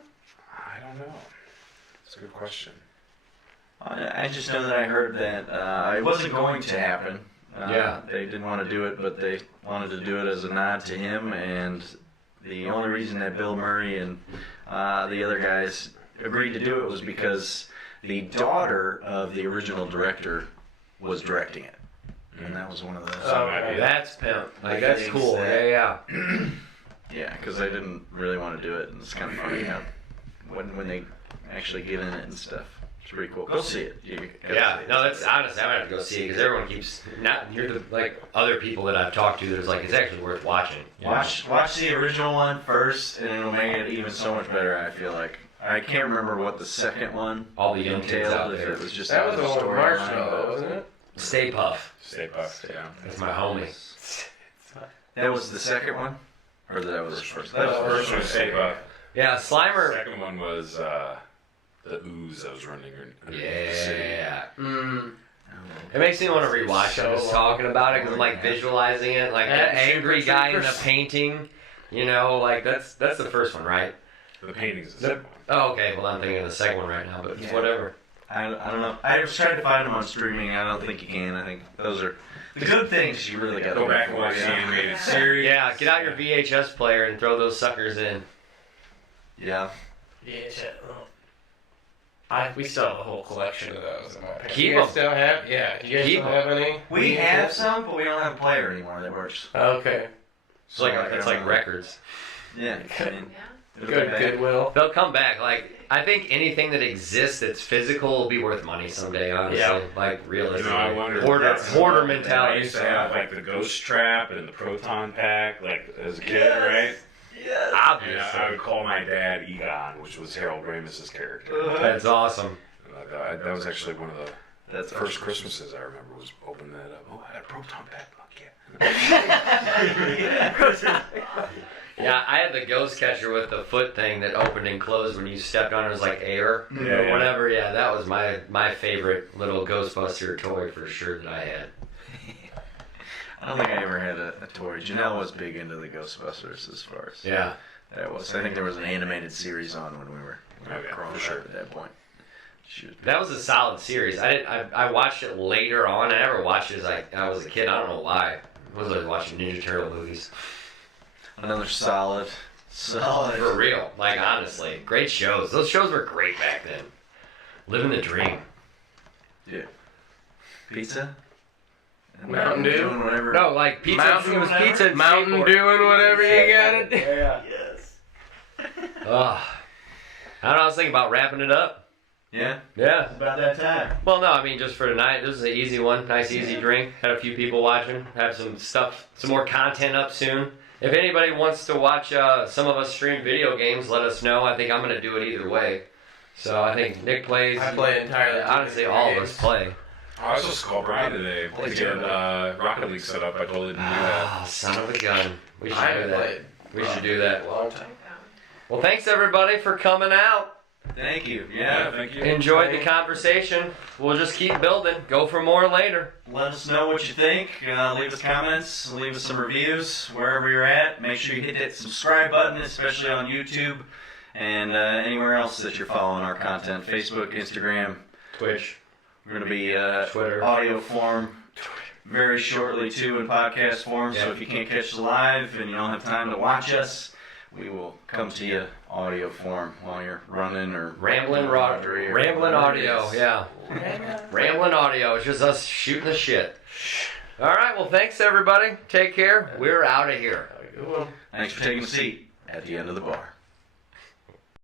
I don't know. It's a good question. I just know that I heard that it wasn't going to happen. They didn't want to do it, but they wanted to do it as a nod to him. And the only reason that Bill Murray and the other guys agreed to do it was because the daughter of the original director was directing it. And that was one of those. That's pimp. Like, that's cool. Yeah. Yeah, because they didn't really want to do it. And it's kind of funny how when they actually get in it and stuff. It's pretty cool. Go see it. No, that's honestly, I'm gonna have to go see it because everyone keeps you're the other people that I've talked to that's like it's actually worth watching. Watch the original one first, and it'll make it even so much better. I feel like I can't remember what the second one All the young kids out entailed. If there. it was just That was the the one with storyline, Marshmallow, wasn't it? Stay Puff. Stay Puft, yeah. That's my homie. That was the second one, or that was the first. That was the First one was Stay Puft. Yeah, Slimer. Second one was the ooze that was running under the city. Yeah. It makes me want to rewatch it. I'm just talking about it because I'm like visualizing it, like that angry guy in the painting. You know, like that's the first one, right? The painting's the second one. Oh, okay. Well, I'm thinking of the second one right now, but whatever. I don't know. I was trying to find them on streaming. I don't think you can. I think those are the good things you really got to Go back and watch the animated series. Yeah, get out your VHS player and throw those suckers in. Yeah. We still have a whole collection of those. In my parents. Keep You guys them. still have? Yeah. Do you guys Keep still 'em. have any? We have some, but we don't have a player anymore that works. Okay. It's like records. Yeah. I mean, it'll Good be back. Goodwill. They'll come back. Like I think anything that exists that's physical will be worth money someday. Honestly, Yeah. like realistically. You know, I wonder. Hoarder I mentality. used to have like the Ghost Trap and the Proton Pack, like as a kid, right? Yes. And Obviously, I would call my dad Egon, which was Harold Ramis's character. that's awesome. That was actually one of That's First Christmases I remember was opening that up. Oh, I had a proton pack. Fuck yeah. Yeah, I had the ghost catcher with the foot thing that opened and closed when you stepped on it. It was like air or whatever. Yeah, that was my favorite little Ghostbuster toy for sure that I had. I don't think I ever had a toy. Janelle was big into the Ghostbusters as far as Yeah. that was. I think there was an animated series on when we were growing for sure. up at that point. She was That was a solid series. I watched it later on. I never watched it as I was a kid. I don't know why. I was always watching Ninja Turtle movies. another solid. For real. Like, honestly. Great shows. Those shows were great back then. Living the dream. Yeah. Pizza. And Mountain Dew? doing whatever. No, like pizza. Mountain- It was pizza. and Mountain skateboard. doing whatever you gotta do. Yes. Ugh. I don't know. I was thinking about wrapping it up. Yeah. Yeah. About that time. Well, no, I mean, just for tonight, this is an easy one. Nice, easy drink. Had a few people watching. Have some stuff, some more content up soon. If anybody wants to watch some of us stream video games, let us know. I think I'm going to do it either way. So I think Nick plays. I play entirely. Honestly, all of us play. I was just called Brian today to get Rocket League set up. I told him to do that. Oh, son of a gun. We should I do haven't that. played. We should do that. A long time. Well, thanks everybody for coming out. Thank you. Yeah, Yeah. thank you. Enjoyed the conversation. We'll just keep building. Go for more later. Let us know what you think. Leave us comments. Leave us some reviews wherever you're at. Make sure you hit that subscribe button, especially on YouTube and anywhere else that you're following our content. Facebook, Instagram. Twitch. We're going to be Twitter. audio form very shortly too in podcast form. So Yeah. if you can't catch us live and you don't have time to watch us, we will come to you audio form while you're running or Rambling laundry or Rambling whatever it audio, is. yeah. Rambling audio. It's just us shooting the shit. All right. Well, thanks everybody. Take care. We're out of here. Thanks for taking a seat at the end of the bar.